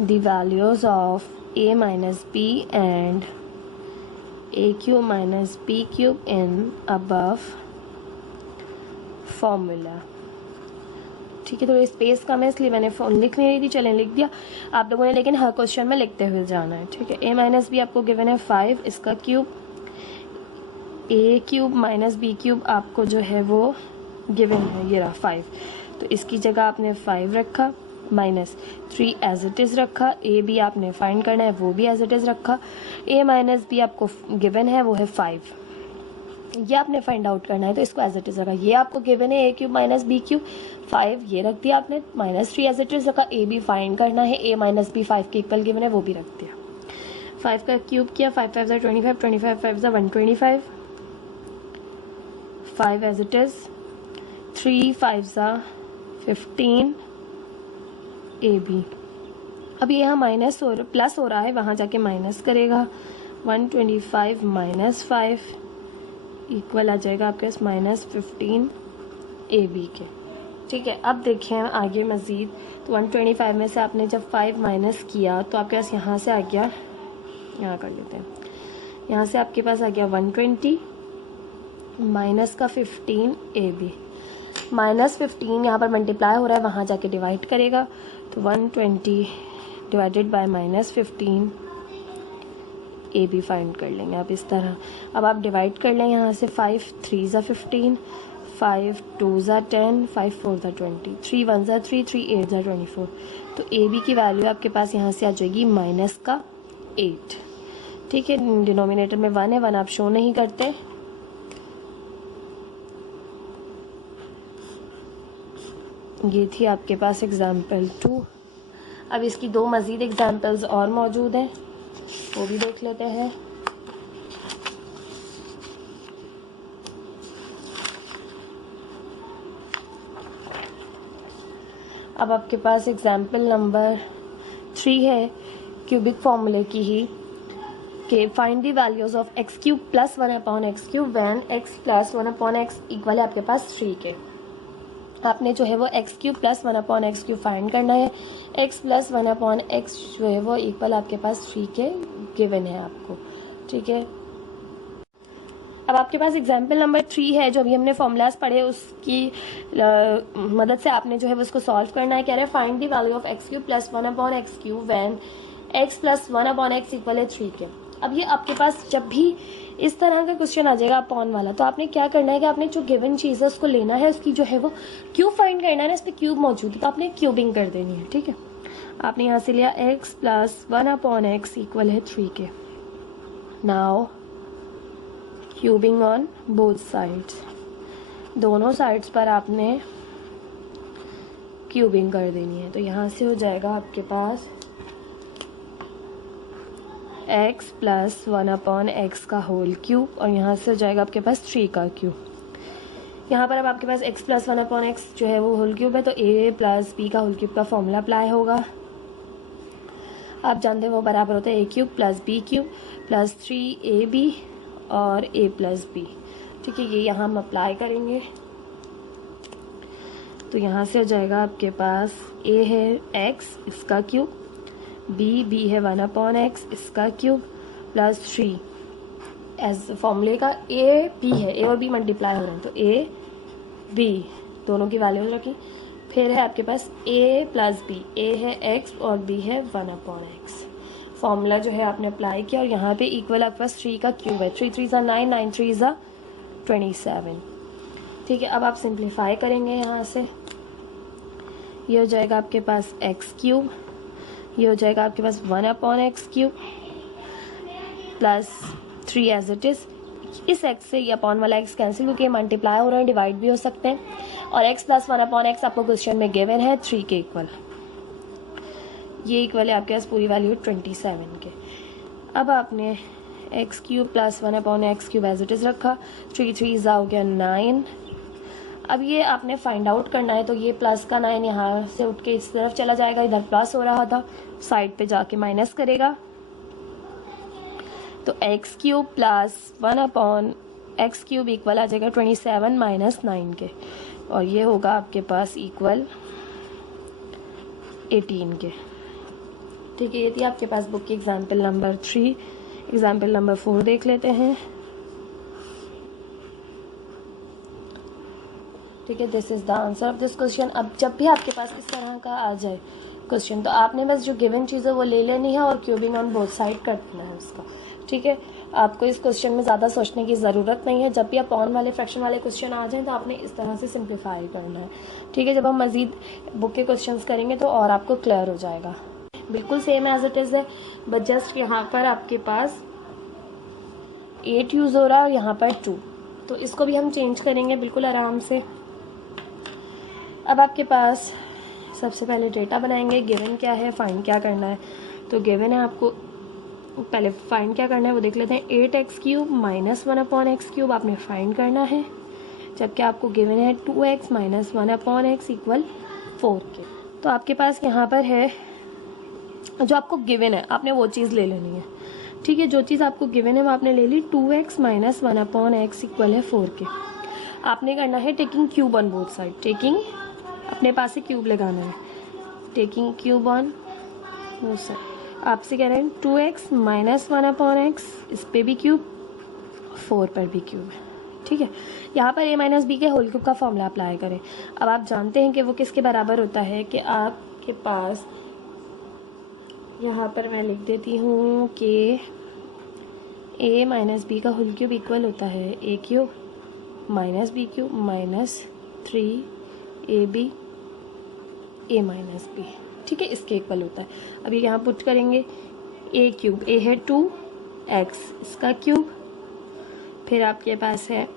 the values of a minus b and a cube minus b cube in above formula. ठीक है, थोड़ी स्पेस कम है इसलिए मैंने लिख नहीं रही थी, चलें लिख दिया आप लोगों ने, लेकिन हर क्वेश्चन में लिखते हुए जाना है। ठीक है, a माइनस बी आपको गिवन है 5, इसका cube, a cube minus b cube आपको जो है वो गिवन है, ये रहा 5, तो इसकी जगह आपने 5 रखा, माइनस 3 एज इट इज़ रखा, a बी आपने फाइंड करना है, वो भी एज इट इज़ रखा, a माइनस बी आपको गिवन है वो है 5, ये आपने फाइंड आउट करना है, तो इसको एज इट इज़ रखा। ये आपको गिवन है a cube minus b cube 5, ये रख दिया आपने, माइनस 3 एज इट इज़ रखा, a बी फाइंड करना है, a माइनस बी 5 के इक्वल गिवन है, वो भी रख दिया। 5 का क्यूब किया, 5 5 25, 25 5 125, 5 as it is, 3 5 15 a b. अब ये यहाँ माइनस हो प्लस हो रहा है, वहाँ जाके माइनस करेगा, 125 माइनस 5 इक्वल आ जाएगा आपके पास माइनस 15 ए बी के। ठीक है, अब देखें आगे मज़ीद, तो 125 में से आपने जब 5 माइनस किया तो आपके पास यहाँ से आ गया, यहाँ कर लेते हैं, यहाँ से आपके पास आ गया 120 माइनस का 15 ए बी, माइनस 15 यहाँ पर मल्टीप्लाई हो रहा है, वहाँ जाके डिवाइड करेगा, तो 120 divided by minus 15 a b find कर लेंगे आप इस तरह। अब आप डिवाइड कर लें यहाँ से, 5 3 15, 5 2 10, 5 4 20, 3 1 3, 3 8 24, तो ए बी की वैल्यू आपके पास यहाँ से आ जाएगी माइनस का 8। ठीक है, डिनोमिनेटर में 1 है, 1 आप शो नहीं करते। ये थी आपके पास एग्जाम्पल 2। अब इसकी 2 मज़ीद एग्जाम्पल्स और मौजूद हैं, वो भी देख लेते हैं। अब आपके पास एग्जाम्पल नंबर 3 है क्यूबिक फॉर्मूले की ही, कि find the values of x cube plus 1 upon x cube when x plus 1 upon x equal है आपके पास 3 के। आपने जो है वो x cube plus 1 upon x cube find करना है। एक्स प्लस 1 अपॉन एक्स जो है वो इक्वल आपके पास 3 के गिवन है आपको, ठीक है। अब आपके पास एग्जाम्पल नंबर 3 है, जो अभी हमने फॉर्मूलाज पढ़े उसकी मदद से आपने जो है वो उसको सॉल्व करना है। कह रहे हैं find the value of x cube plus 1 upon x cube when x plus 1 upon x equal है 3 के। अब ये आपके पास जब भी इस तरह का क्वेश्चन आ जाएगा अपॉन वाला, तो आपने क्या करना है कि आपने जो गिवन चीज़ है उसको लेना है, उसकी जो है वो क्यूब फाइंड करना है ना, इस पर क्यूब मौजूद है तो आपने क्यूबिंग कर देनी है, ठीक है। आपने यहाँ से लिया x plus 1 upon x equal है 3 के। Now cubing on both sides, दोनों साइड्स पर आपने क्यूबिंग कर देनी है। तो यहाँ से हो जाएगा आपके पास x प्लस 1 अपॉन एक्स का होल क्यूब, और यहाँ से हो जाएगा आपके पास 3 का क्यूब। यहाँ पर अब आपके पास x प्लस 1 अपॉन एक्स जो है वो होल क्यूब है, तो a प्लस b का होल क्यूब का फॉर्मूला अप्लाई होगा। आप जानते हैं वो बराबर होता है a cube plus b cube plus 3ab और a प्लस b, ठीक है। ये यहाँ हम अप्लाई करेंगे, तो यहाँ से हो जाएगा आपके पास a है x इसका क्यूब, b है 1 अपॉन एक्स इसका क्यूब प्लस 3 एज फॉर्मूले का a b है, a और b मल्टीप्लाई हो रहे हैं तो a b दोनों की वैल्यूज रखी। फिर है आपके पास a प्लस b, a है x और b है 1 अपॉन एक्स। फॉर्मूला जो है आपने अप्लाई किया और यहाँ पे इक्वल आपके पास 3 का क्यूब है, 3 3 ज़ा 9, 9 3 ज़ा 27, ठीक है। अब आप सिंप्लीफाई करेंगे यहाँ से, ये हो जाएगा आपके पास एक्स क्यूब, ये हो जाएगा आपके पास 1 upon x cube plus 3 as it is. इस एक्स से ये अपॉन वाला एक्स कैंसिल होकर मल्टीप्लाई हो रहा है, डिवाइड भी हो सकते हैं। और एक्स प्लस 1 अपॉन एक्स आपको क्वेश्चन में गिवन है 3 के इक्वल, ये इक्वल है आपके पास पूरी वैल्यू 27 के। अब आपने x cube plus 1 upon x cube as it is रखा, 3 3 ज़ा हो गया 9। अब ये आपने फाइंड आउट करना है, तो ये प्लस का 9 यहाँ से उठ के इस तरफ चला जाएगा, इधर प्लस हो रहा था साइड पे जाके माइनस करेगा, तो x cube plus 1 upon x cube equal आ जाएगा 27 माइनस 9 के, और ये होगा आपके पास इक्वल 18 के, ठीक है। ये थी आपके पास बुक की एग्जाम्पल नंबर 3। एग्जाम्पल नंबर 4 देख लेते हैं, ठीक है। This is the answer of this question. अब जब भी आपके पास इस तरह का आ जाए क्वेश्चन, तो आपने बस जो गिवन चीज़ है वो ले लेनी है और क्यूबिंग ऑन बोथ साइड कर देना है उसका, ठीक है। आपको इस क्वेश्चन में ज़्यादा सोचने की ज़रूरत नहीं है। जब भी अपॉन वाले फ्रैक्शन वाले क्वेश्चन आ जाएं तो आपने इस तरह से सिंप्लीफाई करना है, ठीक है। जब हम मज़ीद बुक के क्वेश्चंस करेंगे तो और आपको क्लियर हो जाएगा। बिल्कुल सेम एज इट इज़ है, बट जस्ट यहाँ पर आपके पास 8 यूज़ हो रहा है और यहाँ पर 2, तो इसको भी हम चेंज करेंगे बिल्कुल आराम से। अब आपके पास सबसे पहले डेटा बनाएंगे, गिवन क्या है, फाइंड क्या करना है। तो गिवन है, आपको पहले फाइंड क्या करना है वो देख लेते हैं। 8x cube minus 1 upon x cube आपने फाइंड करना है, जबकि आपको गिवन है 2x minus 1 upon x equal 4 के। तो आपके पास यहाँ पर है जो आपको गिवन है, आपने वो चीज़ ले लेनी है, ठीक है। जो चीज़ आपको गिवन है वो आपने ले ली, 2x minus 1 upon x equal है 4 के। आपने करना है taking cube on both side, taking अपने पास से क्यूब लगाना है, taking cube on both side. आपसे कह रहे हैं 2x माइनस 1 अपॉन एक्स, इस पे भी क्यूब, 4 पर भी क्यूब है, ठीक है। यहाँ पर a माइनस बी के होल क्यूब का फॉर्मूला अप्लाई करें। अब आप जानते हैं कि वो किसके बराबर होता है, कि आपके पास यहाँ पर मैं लिख देती हूँ कि a माइनस बी का होल क्यूब इक्वल होता है a cube minus b cube minus 3ab a minus b, ठीक है, इसके इक्वल होता है। अब ये यहाँ पुट करेंगे, a क्यूब, a है 2 एक्स इसका क्यूब, फिर आपके पास है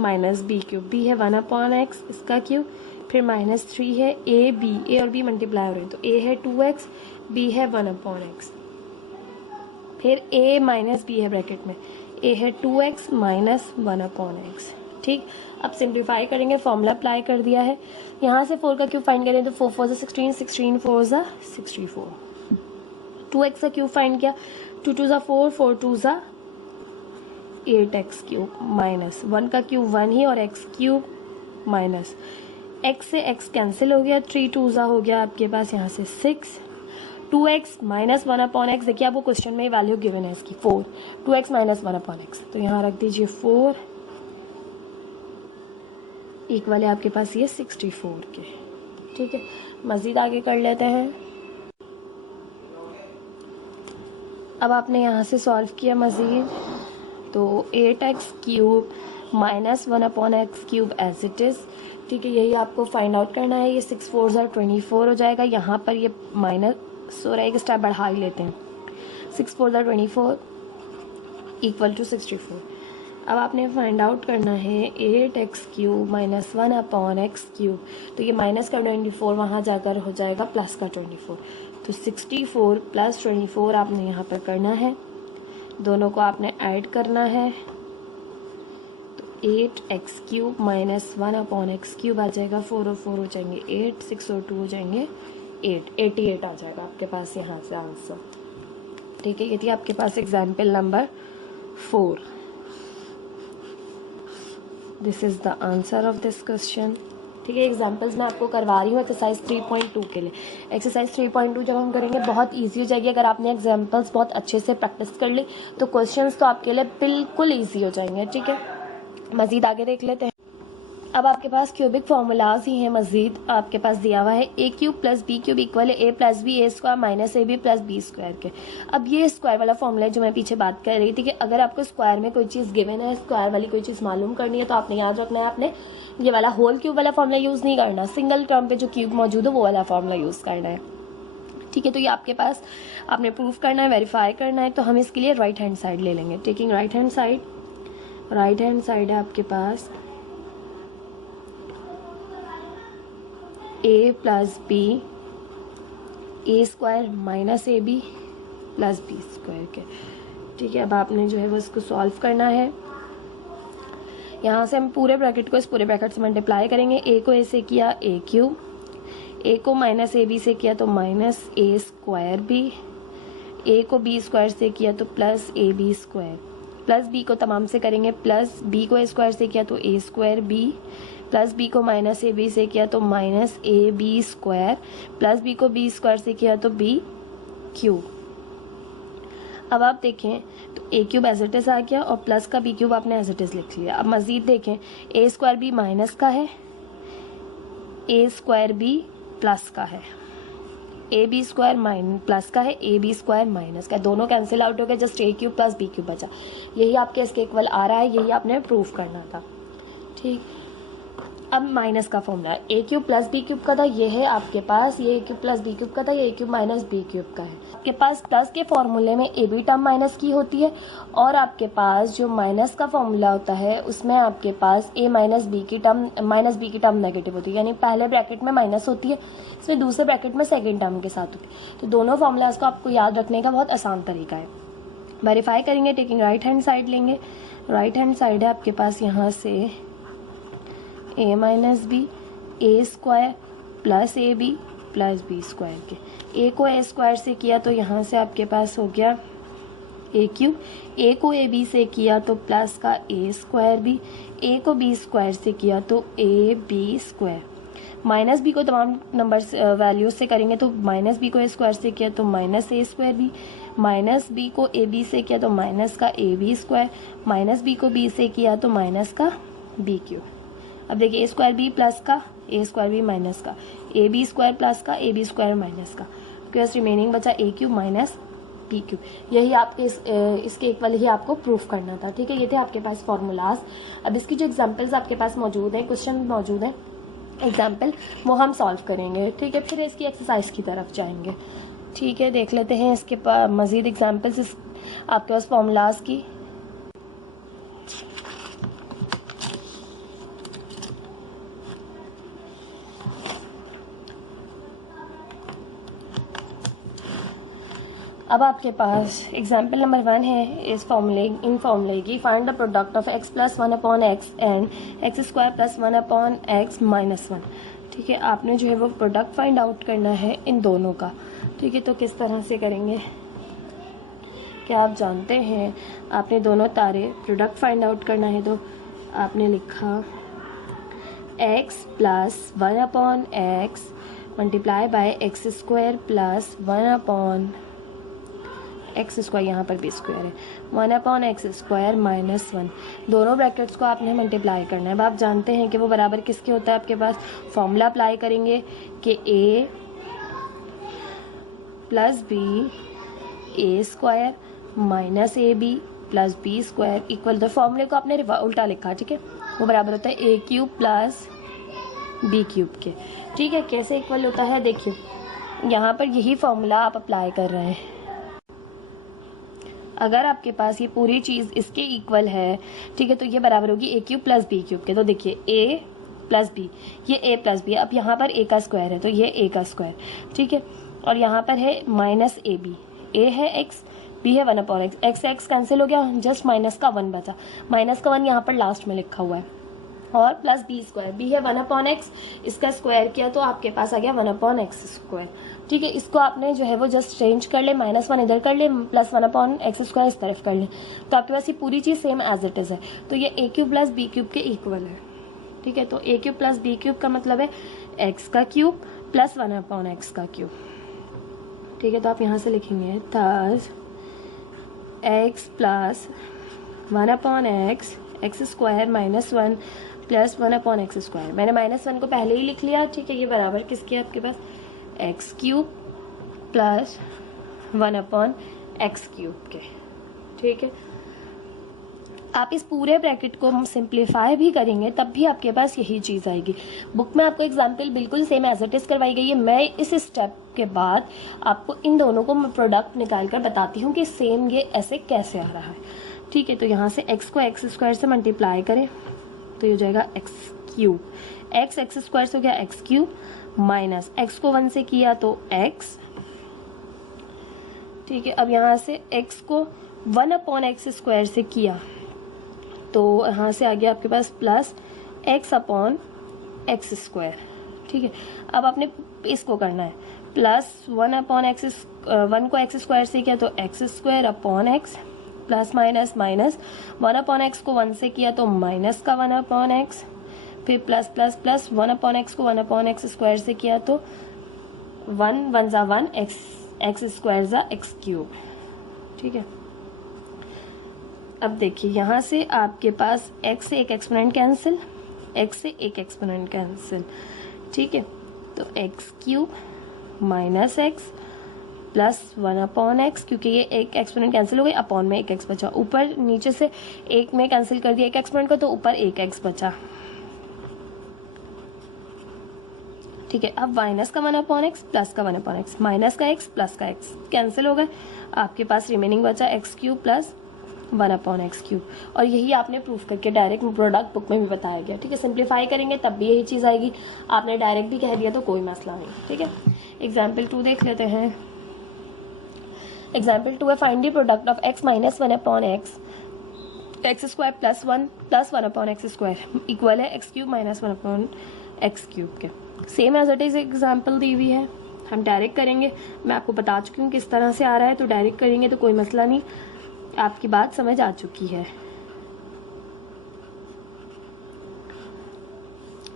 माइनस बी क्यूब, बी है 1/x इसका क्यूब, फिर -3 है ए बी, ए और बी मल्टीप्लाई हो रहे हैं तो ए है 2x, बी है 1/x, फिर a माइनस बी है ब्रैकेट में, a है 2x माइनस 1/x। ठीक, अब सिंप्लीफाई करेंगे, फॉर्मूला अप्लाई कर दिया है। यहाँ से 4 का क्यूब फाइंड करें तो 4 4 16, 16 4 64, 2x का क्यूब फाइंड किया, 2 2 4, 4 2 8x क्यूब, माइनस 1 का क्यूब 1 ही और x क्यूब, माइनस x से x कैंसिल हो गया, 3 2 हो गया आपके पास यहाँ से 6, 2x माइनस 1/x, देखिए आपको क्वेश्चन में वैल्यू गिवन है इसकी 4, 2x माइनस 1/x, तो यहाँ रख दीजिए 4 इक्वल है आपके पास ये 64 के। ठीक है, मज़ीद आगे कर लेते हैं। अब आपने यहाँ से सॉल्व किया मज़ीद, तो 8x cube minus 1/x cube as it is. ठीक है, यही आपको फाइंड आउट करना है। ये 6 4 24 हो जाएगा, यहाँ पर ये माइनस हो रहा है, एक स्टेप बढ़ा ही लेते हैं, 6 4 24 इक्वल टू 64। अब आपने फाइंड आउट करना है 8x cube minus 1/x cube, तो ये माइनस का 24 वहाँ जाकर हो जाएगा प्लस का 24, तो 64 प्लस 24 आपने यहाँ पर करना है, दोनों को आपने ऐड करना है, तो 8x cube minus 1/x cube आ जाएगा, 4 और 4 हो जाएंगे 8, 6 और 2 हो जाएंगे 8, 88 आ जाएगा आपके पास यहाँ से आंसर। ठीक है, ये थी आपके पास example number 4। This is the answer of this question. ठीक है, एग्जाम्पल्स मैं आपको करवा रही हूँ एक्सरसाइज 3.2 के लिए। एक्सरसाइज 3.2 जब हम करेंगे बहुत इजी हो जाएगी, अगर आपने एग्जाम्पल्स बहुत अच्छे से प्रैक्टिस कर ली तो क्वेश्चंस तो आपके लिए बिल्कुल ईजी हो जाएंगे। ठीक है, मज़ीद आगे देख लेते हैं। अब आपके पास क्यूबिक फार्मूलाज ही हैं, मज़ीद आपके पास दिया हुआ है a cube plus b cube equal है a plus b a square minus a b plus B square के। अब ये स्क्वायर वाला फॉर्मूला है जो मैं पीछे बात कर रही थी कि अगर आपको स्क्वायर में कोई चीज़ गिवन है, स्क्वायर वाली कोई चीज़ मालूम करनी है, तो आपने याद रखना है, आपने ये वाला होल क्यूब वाला फॉर्मूला यूज़ नहीं करना, सिंगल टर्म पे जो क्यूब मौजूद है वो वाला फॉर्मूला यूज़ करना है। ठीक है, तो ये आपके पास आपने प्रूफ करना है, वेरीफाई करना है, तो हम इसके लिए राइट हैंड साइड ले लेंगे। टेकिंग राइट हैंड साइड है आपके पास a plus b a square minus a b plus B square के। ठीक है, अब आपने जो है वो इसको सॉल्व करना है। यहाँ से हम पूरे ब्रैकेट को इस पूरे ब्रैकेट से मल्टीप्लाई करेंगे। ए को ए से किया ए क्यूब, ए को माइनस ए बी से किया तो minus a square b, a को बी स्क्वायर से किया तो plus a b square, plus b को तमाम से करेंगे, प्लस बी को ए स्क्वायर से किया तो a square b, plus b को माइनस ए बी से किया तो minus a b square, plus b को बी स्क्वायर से किया तो बी क्यूब। अब आप देखें तो a cube as it is आ गया और प्लस का बी क्यूब आपने एज इट इज़ लिख लिया। अब मज़ीद देखें, ए स्क्वायर बी माइनस का है, ए स्क्वायर बी प्लस का है, ए बी स्क्वायर प्लस का है, ए बी स्क्वायर माइनस का है, दोनों कैंसिल आउट हो गए, just a cube plus b cube बचा। यही आपके इसके इक्वल आ रहा है, यही आपने प्रूफ करना था। ठीक, अब माइनस का फॉर्मूला है, a cube plus b cube का था, ये है आपके पास, ये a cube plus b cube का था, ये a cube minus b cube का है। आपके पास प्लस के फॉर्मूले में ए बी टर्म माइनस की होती है, और आपके पास जो माइनस का फॉर्मूला होता है उसमें आपके पास ए माइनस बी की टर्म नेगेटिव होती है, यानी पहले ब्रैकेट में माइनस होती है, इसमें दूसरे ब्रैकेट में सेकेंड टर्म के साथ होती है। तो दोनों फॉर्मूलाज को आपको याद रखने का बहुत आसान तरीका है। वेरीफाई करेंगे, टेकिंग राइट हैंड साइड लेंगे। राइट हैंड साइड है आपके पास यहाँ से a minus b a square plus a b plus B square के। ए को ए स्क्वायर से किया तो यहाँ से आपके पास हो गया ए क्यूब, ए को ए बी से किया तो प्लस का ए स्क्वायर बी, ए को बी स्क्वायर से किया तो a b square, minus b को तमाम नंबर्स वैल्यूज से करेंगे तो माइनस बी को ए स्क्वायर से किया तो minus a square b, minus b को ए बी से किया तो माइनस का a b square, minus b को बी से किया तो माइनस का बी क्यूब। अब देखिए, ए स्क्वायर बी प्लस का, ए स्क्वायर बी माइनस का, ए बी स्क्वायर प्लस का, ए बी स्क्वायर माइनस का, आपके पास रिमेनिंग बचा ए क्यूब माइनस बी क्यूब। यही आपके इसके इक्वल ही आपको प्रूफ करना था। ठीक है, ये थे आपके पास फॉर्मूलाज। अब इसकी जो एग्जांपल्स आपके पास मौजूद है, क्वेश्चन मौजूद है एग्जाम्पल, वो हम सॉल्व करेंगे। ठीक है, फिर इसकी एक्सरसाइज की तरफ जाएंगे। ठीक है, देख लेते हैं इसके मज़ीद एग्जाम्पल्स। आपके पास फॉर्मूलाज की अब आपके पास एग्जाम्पल नंबर 1 है इस फॉर्मूले इन फॉर्मूले की find the product of x plus 1 upon x and x square plus 1 upon x minus 1। ठीक है, आपने जो है वो प्रोडक्ट फाइंड आउट करना है इन दोनों का। ठीक है, तो किस तरह से करेंगे, क्या आप जानते हैं आपने दोनों तारे प्रोडक्ट फाइंड आउट करना है, तो आपने लिखा x plus 1 upon x multiply by x square plus 1 upon x square, यहाँ पर भी स्क्वायर है, 1 अपॉन एक्स स्क्वायर माइनस 1। दोनों ब्रैकेट्स को आपने मल्टीप्लाई करना है। अब आप जानते हैं कि वो बराबर किसके होता है, आपके पास फॉर्मूला अप्लाई करेंगे कि a plus b a square minus a b plus B square equal, तो फॉर्मूले को आपने उल्टा लिखा। ठीक है, वो बराबर होता है a cube plus b cube के। ठीक है, कैसे इक्वल होता है, देखिए यहाँ पर यही फॉर्मूला आप अप्लाई कर रहे हैं। अगर आपके पास ये पूरी चीज़ इसके इक्वल है, ठीक है, तो ये बराबर होगी ए क्यूब प्लस बी क्यूब के। तो देखिए ए प्लस बी, ये ए प्लस बी, अब यहाँ पर ए का स्क्वायर है तो ये ए का स्क्वायर। ठीक है, और यहाँ पर है माइनस ए बी, ए है एक्स, बी है 1 upon x, x x cancel हो गया, जस्ट माइनस का 1 बचा, माइनस का 1 यहाँ पर लास्ट में लिखा हुआ है, और प्लस बी स्क्वायर, बी है 1 अपॉन एक्स, इसका स्क्वायर किया तो आपके पास आ गया 1 अपॉन एक्स स्क्वायर। ठीक है, इसको आपने जो है वो जस्ट चेंज कर ले, -1 इधर कर ले, प्लस 1 अपॉन एक्स स्क्वायर इस तरफ कर ले, तो आपके पास ये पूरी चीज़ सेम एज इट इज़ है। तो ये a cube plus b cube के इक्वल है। ठीक है, तो a cube plus b cube का मतलब है एक्स का क्यूब प्लस 1 अपॉन एक्स का क्यूब। ठीक है, तो आप यहाँ से लिखेंगे thus x plus 1 upon x x square minus 1 plus 1 upon x square. मैंने -1 को पहले ही लिख लिया। ठीक है, ये बराबर किसके है आपके पास x cube plus 1 upon x cube के। ठीक है, आप इस पूरे ब्रैकेट को हम सिंप्लीफाई भी करेंगे तब भी आपके पास यही चीज़ आएगी। बुक में आपको एग्जाम्पल बिल्कुल सेम एज इट इज करवाई गई है। मैं इस स्टेप के बाद आपको इन दोनों को प्रोडक्ट निकाल कर बताती हूँ कि सेम ये ऐसे कैसे आ रहा है। ठीक है, तो यहाँ से x को एक्स स्क्वायर से मल्टीप्लाई करें तो ये हो जाएगा x cube, x x square से हो गया एक्स क्यूब, माइनस एक्स को 1 से किया तो x। ठीक है, अब यहाँ से x को 1 अपॉन एक्स स्क्वायर से किया तो यहाँ से आ गया आपके पास plus x upon x square. ठीक है, अब आपने इसको करना है प्लस 1 अपॉन एक्स, 1 को एक्स स्क्वायर से किया तो x square upon x, plus minus minus 1 upon x को 1 से किया तो माइनस का 1 अपॉन एक्स, फिर plus plus plus 1 upon x को 1 अपॉन एक्स स्क्वायर से किया तो 1 1 जा 1 एक्स एक्स स्क्वायर जा एक्स क्यूब। ठीक है, अब देखिए यहाँ से आपके पास x से एक एक्सपोनेंट कैंसिल, x से एक एक्सपोनेंट कैंसिल। ठीक है, तो x cube minus x plus 1 upon x, क्योंकि ये एक एक्सपोनेंट कैंसिल हो गई, अपॉन में एक एक्स बचा, ऊपर नीचे से एक में कैंसिल कर दिया एक एक्सपोनेंट को तो ऊपर एक एक्स बचा। ठीक है, अब माइनस का 1 अपॉन एक्स प्लस का 1 अपॉन एक्स, माइनस का एक्स प्लस का एक्स कैंसिल हो गए, आपके पास रिमेनिंग बचा x cube plus 1 upon x cube. और यही आपने प्रूफ करके डायरेक्ट प्रोडक्ट बुक में भी बताया गया। ठीक है, सिंप्लीफाई करेंगे तब भी यही चीज़ आएगी, आपने डायरेक्ट भी कह दिया तो कोई मसला नहीं। ठीक है, एग्जाम्पल 2 देख लेते हैं। एग्जाम्पल 2 है find the product of x minus 1 upon x x square plus 1 upon x square equal है x cube minus 1 upon x cube के। Same as it is example दी हुई है, हम डायरेक्ट करेंगे। मैं आपको बता चुकी हूँ किस तरह से आ रहा है, तो डायरेक्ट करेंगे तो कोई मसला नहीं, आपकी बात समझ आ चुकी है।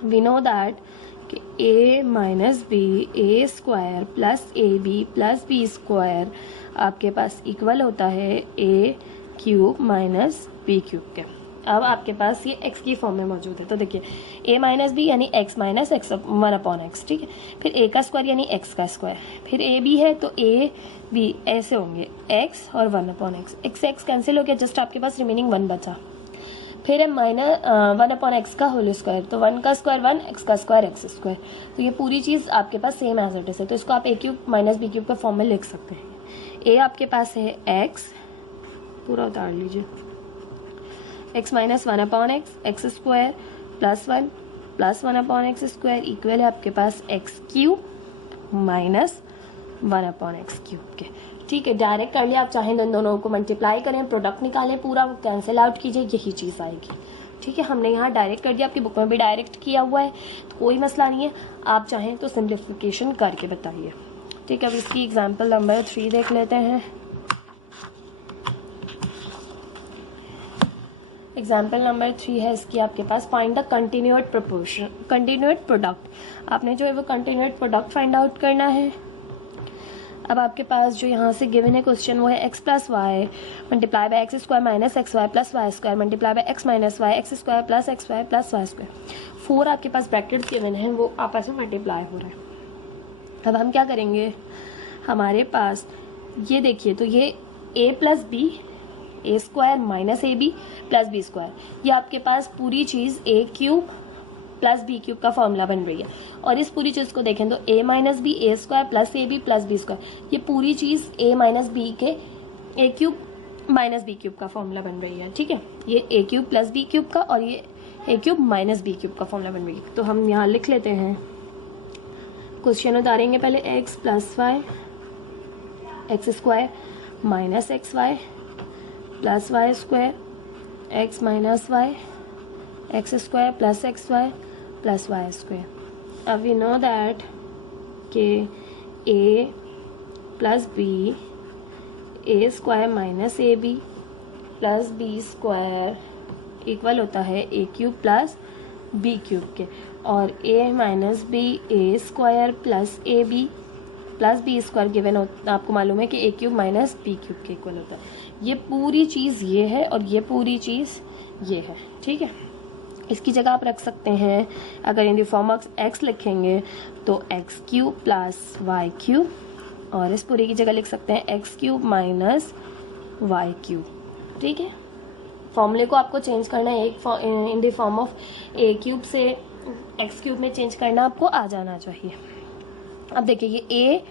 वी नो दैट कि a minus b a square plus a b plus B square आपके पास इक्वल होता है a cube minus b cube के। अब आपके पास ये x की फॉर्म में मौजूद है, तो देखिए a माइनस बी यानी x minus x 1 upon x. ठीक है, फिर a का स्क्वायर यानी x का स्क्वायर, फिर a b है तो a b ऐसे होंगे x और 1 upon x, x x cancel हो गया, जस्ट आपके पास रिमेनिंग 1 बचा। फिर है माइनस 1 अपॉन एक्स का होल स्क्वायर, तो 1 का स्क्वायर 1, एक्स का स्क्वायर एक्स स्क्वायर। तो ये पूरी चीज़ आपके पास सेम एज इट इज है, तो इसको आप a cube minus b cube का फॉर्म में लिख सकते हैं। a आपके पास है x पूरा उतार लीजिए। x minus 1/x x square plus 1 plus 1/x square equal है आपके पास x cube minus 1/x cube के। ठीक है, डायरेक्ट कर लिया। आप चाहें तो दोनों को मल्टीप्लाई करें, प्रोडक्ट निकालें, पूरा कैंसिल आउट कीजिए, यही चीज़ आएगी। ठीक है, हमने यहाँ डायरेक्ट कर दिया, आपकी बुक में भी डायरेक्ट किया हुआ है, तो कोई मसला नहीं है। आप चाहें तो सिंप्लीफिकेशन करके बताइए। ठीक है, अब इसकी एग्जांपल नंबर 3 देख लेते हैं। एग्जाम्पल नंबर 3 है इसकी आपके पास, find the continued proportion, continued product. आपने जो है वो कंटिन्यूड प्रोडक्ट फाइंड आउट करना है। अब आपके पास जो यहाँ से गिवन है क्वेश्चन वो है x plus y multiply by x square minus x y plus y square multiply by x minus y x square plus x y plus y square. 4 आपके पास ब्रैकेट्स गिवन है, वो आपस में मल्टीप्लाई हो रहा है। अब हम क्या करेंगे, हमारे पास ये देखिए, तो ये a plus b a square minus a b plus B square, ये आपके पास पूरी चीज़ a cube plus b cube का फॉर्मूला बन रही है। और इस पूरी चीज़ को देखें तो a minus b a square plus a b plus B square, ये पूरी चीज़ a माइनस बी के a cube minus b cube का फॉर्मूला बन रही है। ठीक है, ये a cube plus b cube का और ये a cube minus b cube का फॉर्मूला बन रही है। तो हम यहाँ लिख लेते हैं, क्वेश्चन उतारेंगे पहले, x plus y x square minus x y plus y square x minus y x square plus x y plus y square. अब वी नो दैट के a plus b a square minus a b plus B square equal होता है a cube plus b cube के, और a minus b a square plus a b plus B square given होता, आपको मालूम है कि ए क्यूब माइनस बी क्यूब के इक्वल होता है। ये पूरी चीज़ ये है और ये पूरी चीज़ ये है। ठीक है, इसकी जगह आप रख सकते हैं, अगर in the form of x लिखेंगे तो x cube plus y cube, और इस पूरी की जगह लिख सकते हैं x cube minus y cube. ठीक है, फॉर्मूले को आपको चेंज करना है, एक in the form of a cube से एक्स क्यूब में चेंज करना आपको आ जाना चाहिए। अब देखिए, ये a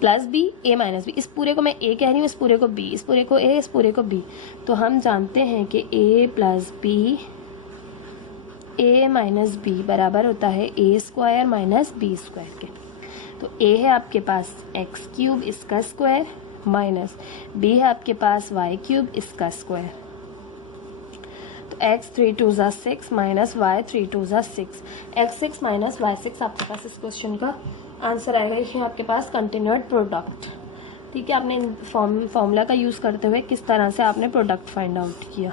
plus b a minus b, इस पूरे को मैं ए कह रही हूँ, इस पूरे को बी, इस पूरे को ए, इस पूरे को बी, तो हम जानते हैं कि a plus b a minus B बराबर होता है a square minus b square के। तो ए है आपके पास एक्स क्यूब इसका स्क्वायर माइनस बी है आपके पास वाई क्यूब इसका स्क्वायर। तो एक्स 3 2 ज़ा 6 माइनस वाई 3 2 ज़ा 6, एक्स 6 माइनस वाई 6 आपके पास इस क्वेश्चन का आंसर आएगा। ये आपके पास कंटिन्यूड प्रोडक्ट। ठीक है, आपने फॉर्मूला का यूज़ करते हुए किस तरह से आपने प्रोडक्ट फाइंड आउट किया।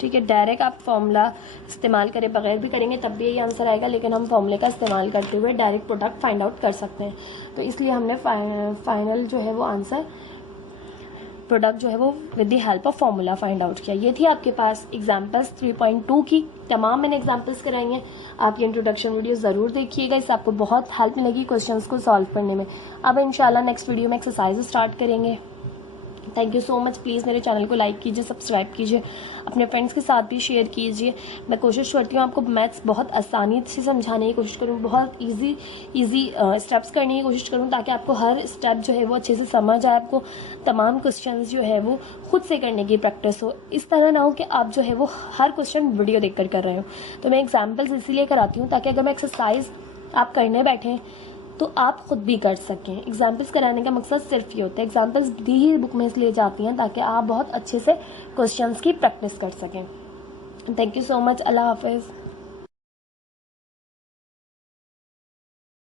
ठीक है, डायरेक्ट आप फॉर्मूला इस्तेमाल करे बगैर भी करेंगे तब भी यही आंसर आएगा, लेकिन हम फॉर्मूले का इस्तेमाल करते हुए डायरेक्ट प्रोडक्ट फाइंड आउट कर सकते हैं। तो इसलिए हमने फाइनल जो है वो आंसर प्रोडक्ट जो है वो with the help of formula find out किया। ये थी आपके पास एग्जाम्पल्स 3.2 की, तमाम मैंने एग्जाम्पल्स कराई हैं। आपकी इंट्रोडक्शन वीडियो ज़रूर देखिएगा, इससे आपको बहुत हेल्प मिलेगी क्वेश्चंस को सॉल्व करने में। अब इंशाल्लाह नेक्स्ट वीडियो में एक्सरसाइज स्टार्ट करेंगे। Thank you so much. Please मेरे चैनल को लाइक कीजिए, सब्सक्राइब कीजिए, अपने फ्रेंड्स के साथ भी शेयर कीजिए। मैं कोशिश करती हूँ आपको मैथ्स बहुत आसानी से समझाने की कोशिश करूँ, बहुत इजी स्टेप्स करने की कोशिश करूँ, ताकि आपको हर स्टेप जो है वो अच्छे से समझ आए, आपको तमाम क्वेश्चंस जो है वो खुद से करने की प्रैक्टिस हो। इस तरह ना हो कि आप जो है वो हर क्वेश्चन वीडियो देखकर कर रहे हो। तो मैं एग्जाम्पल्स इसीलिए कराती हूँ ताकि अगर मैं एक्सरसाइज आप करने बैठें तो आप खुद भी कर सकें। एग्जाम्पल्स कराने का मकसद सिर्फ ये होता है, एग्जाम्पल्स दी ही बुक में इसलिए जाती हैं ताकि आप बहुत अच्छे से क्वेश्चंस की प्रैक्टिस कर सकें। Thank you so much. Allah हाफिज़।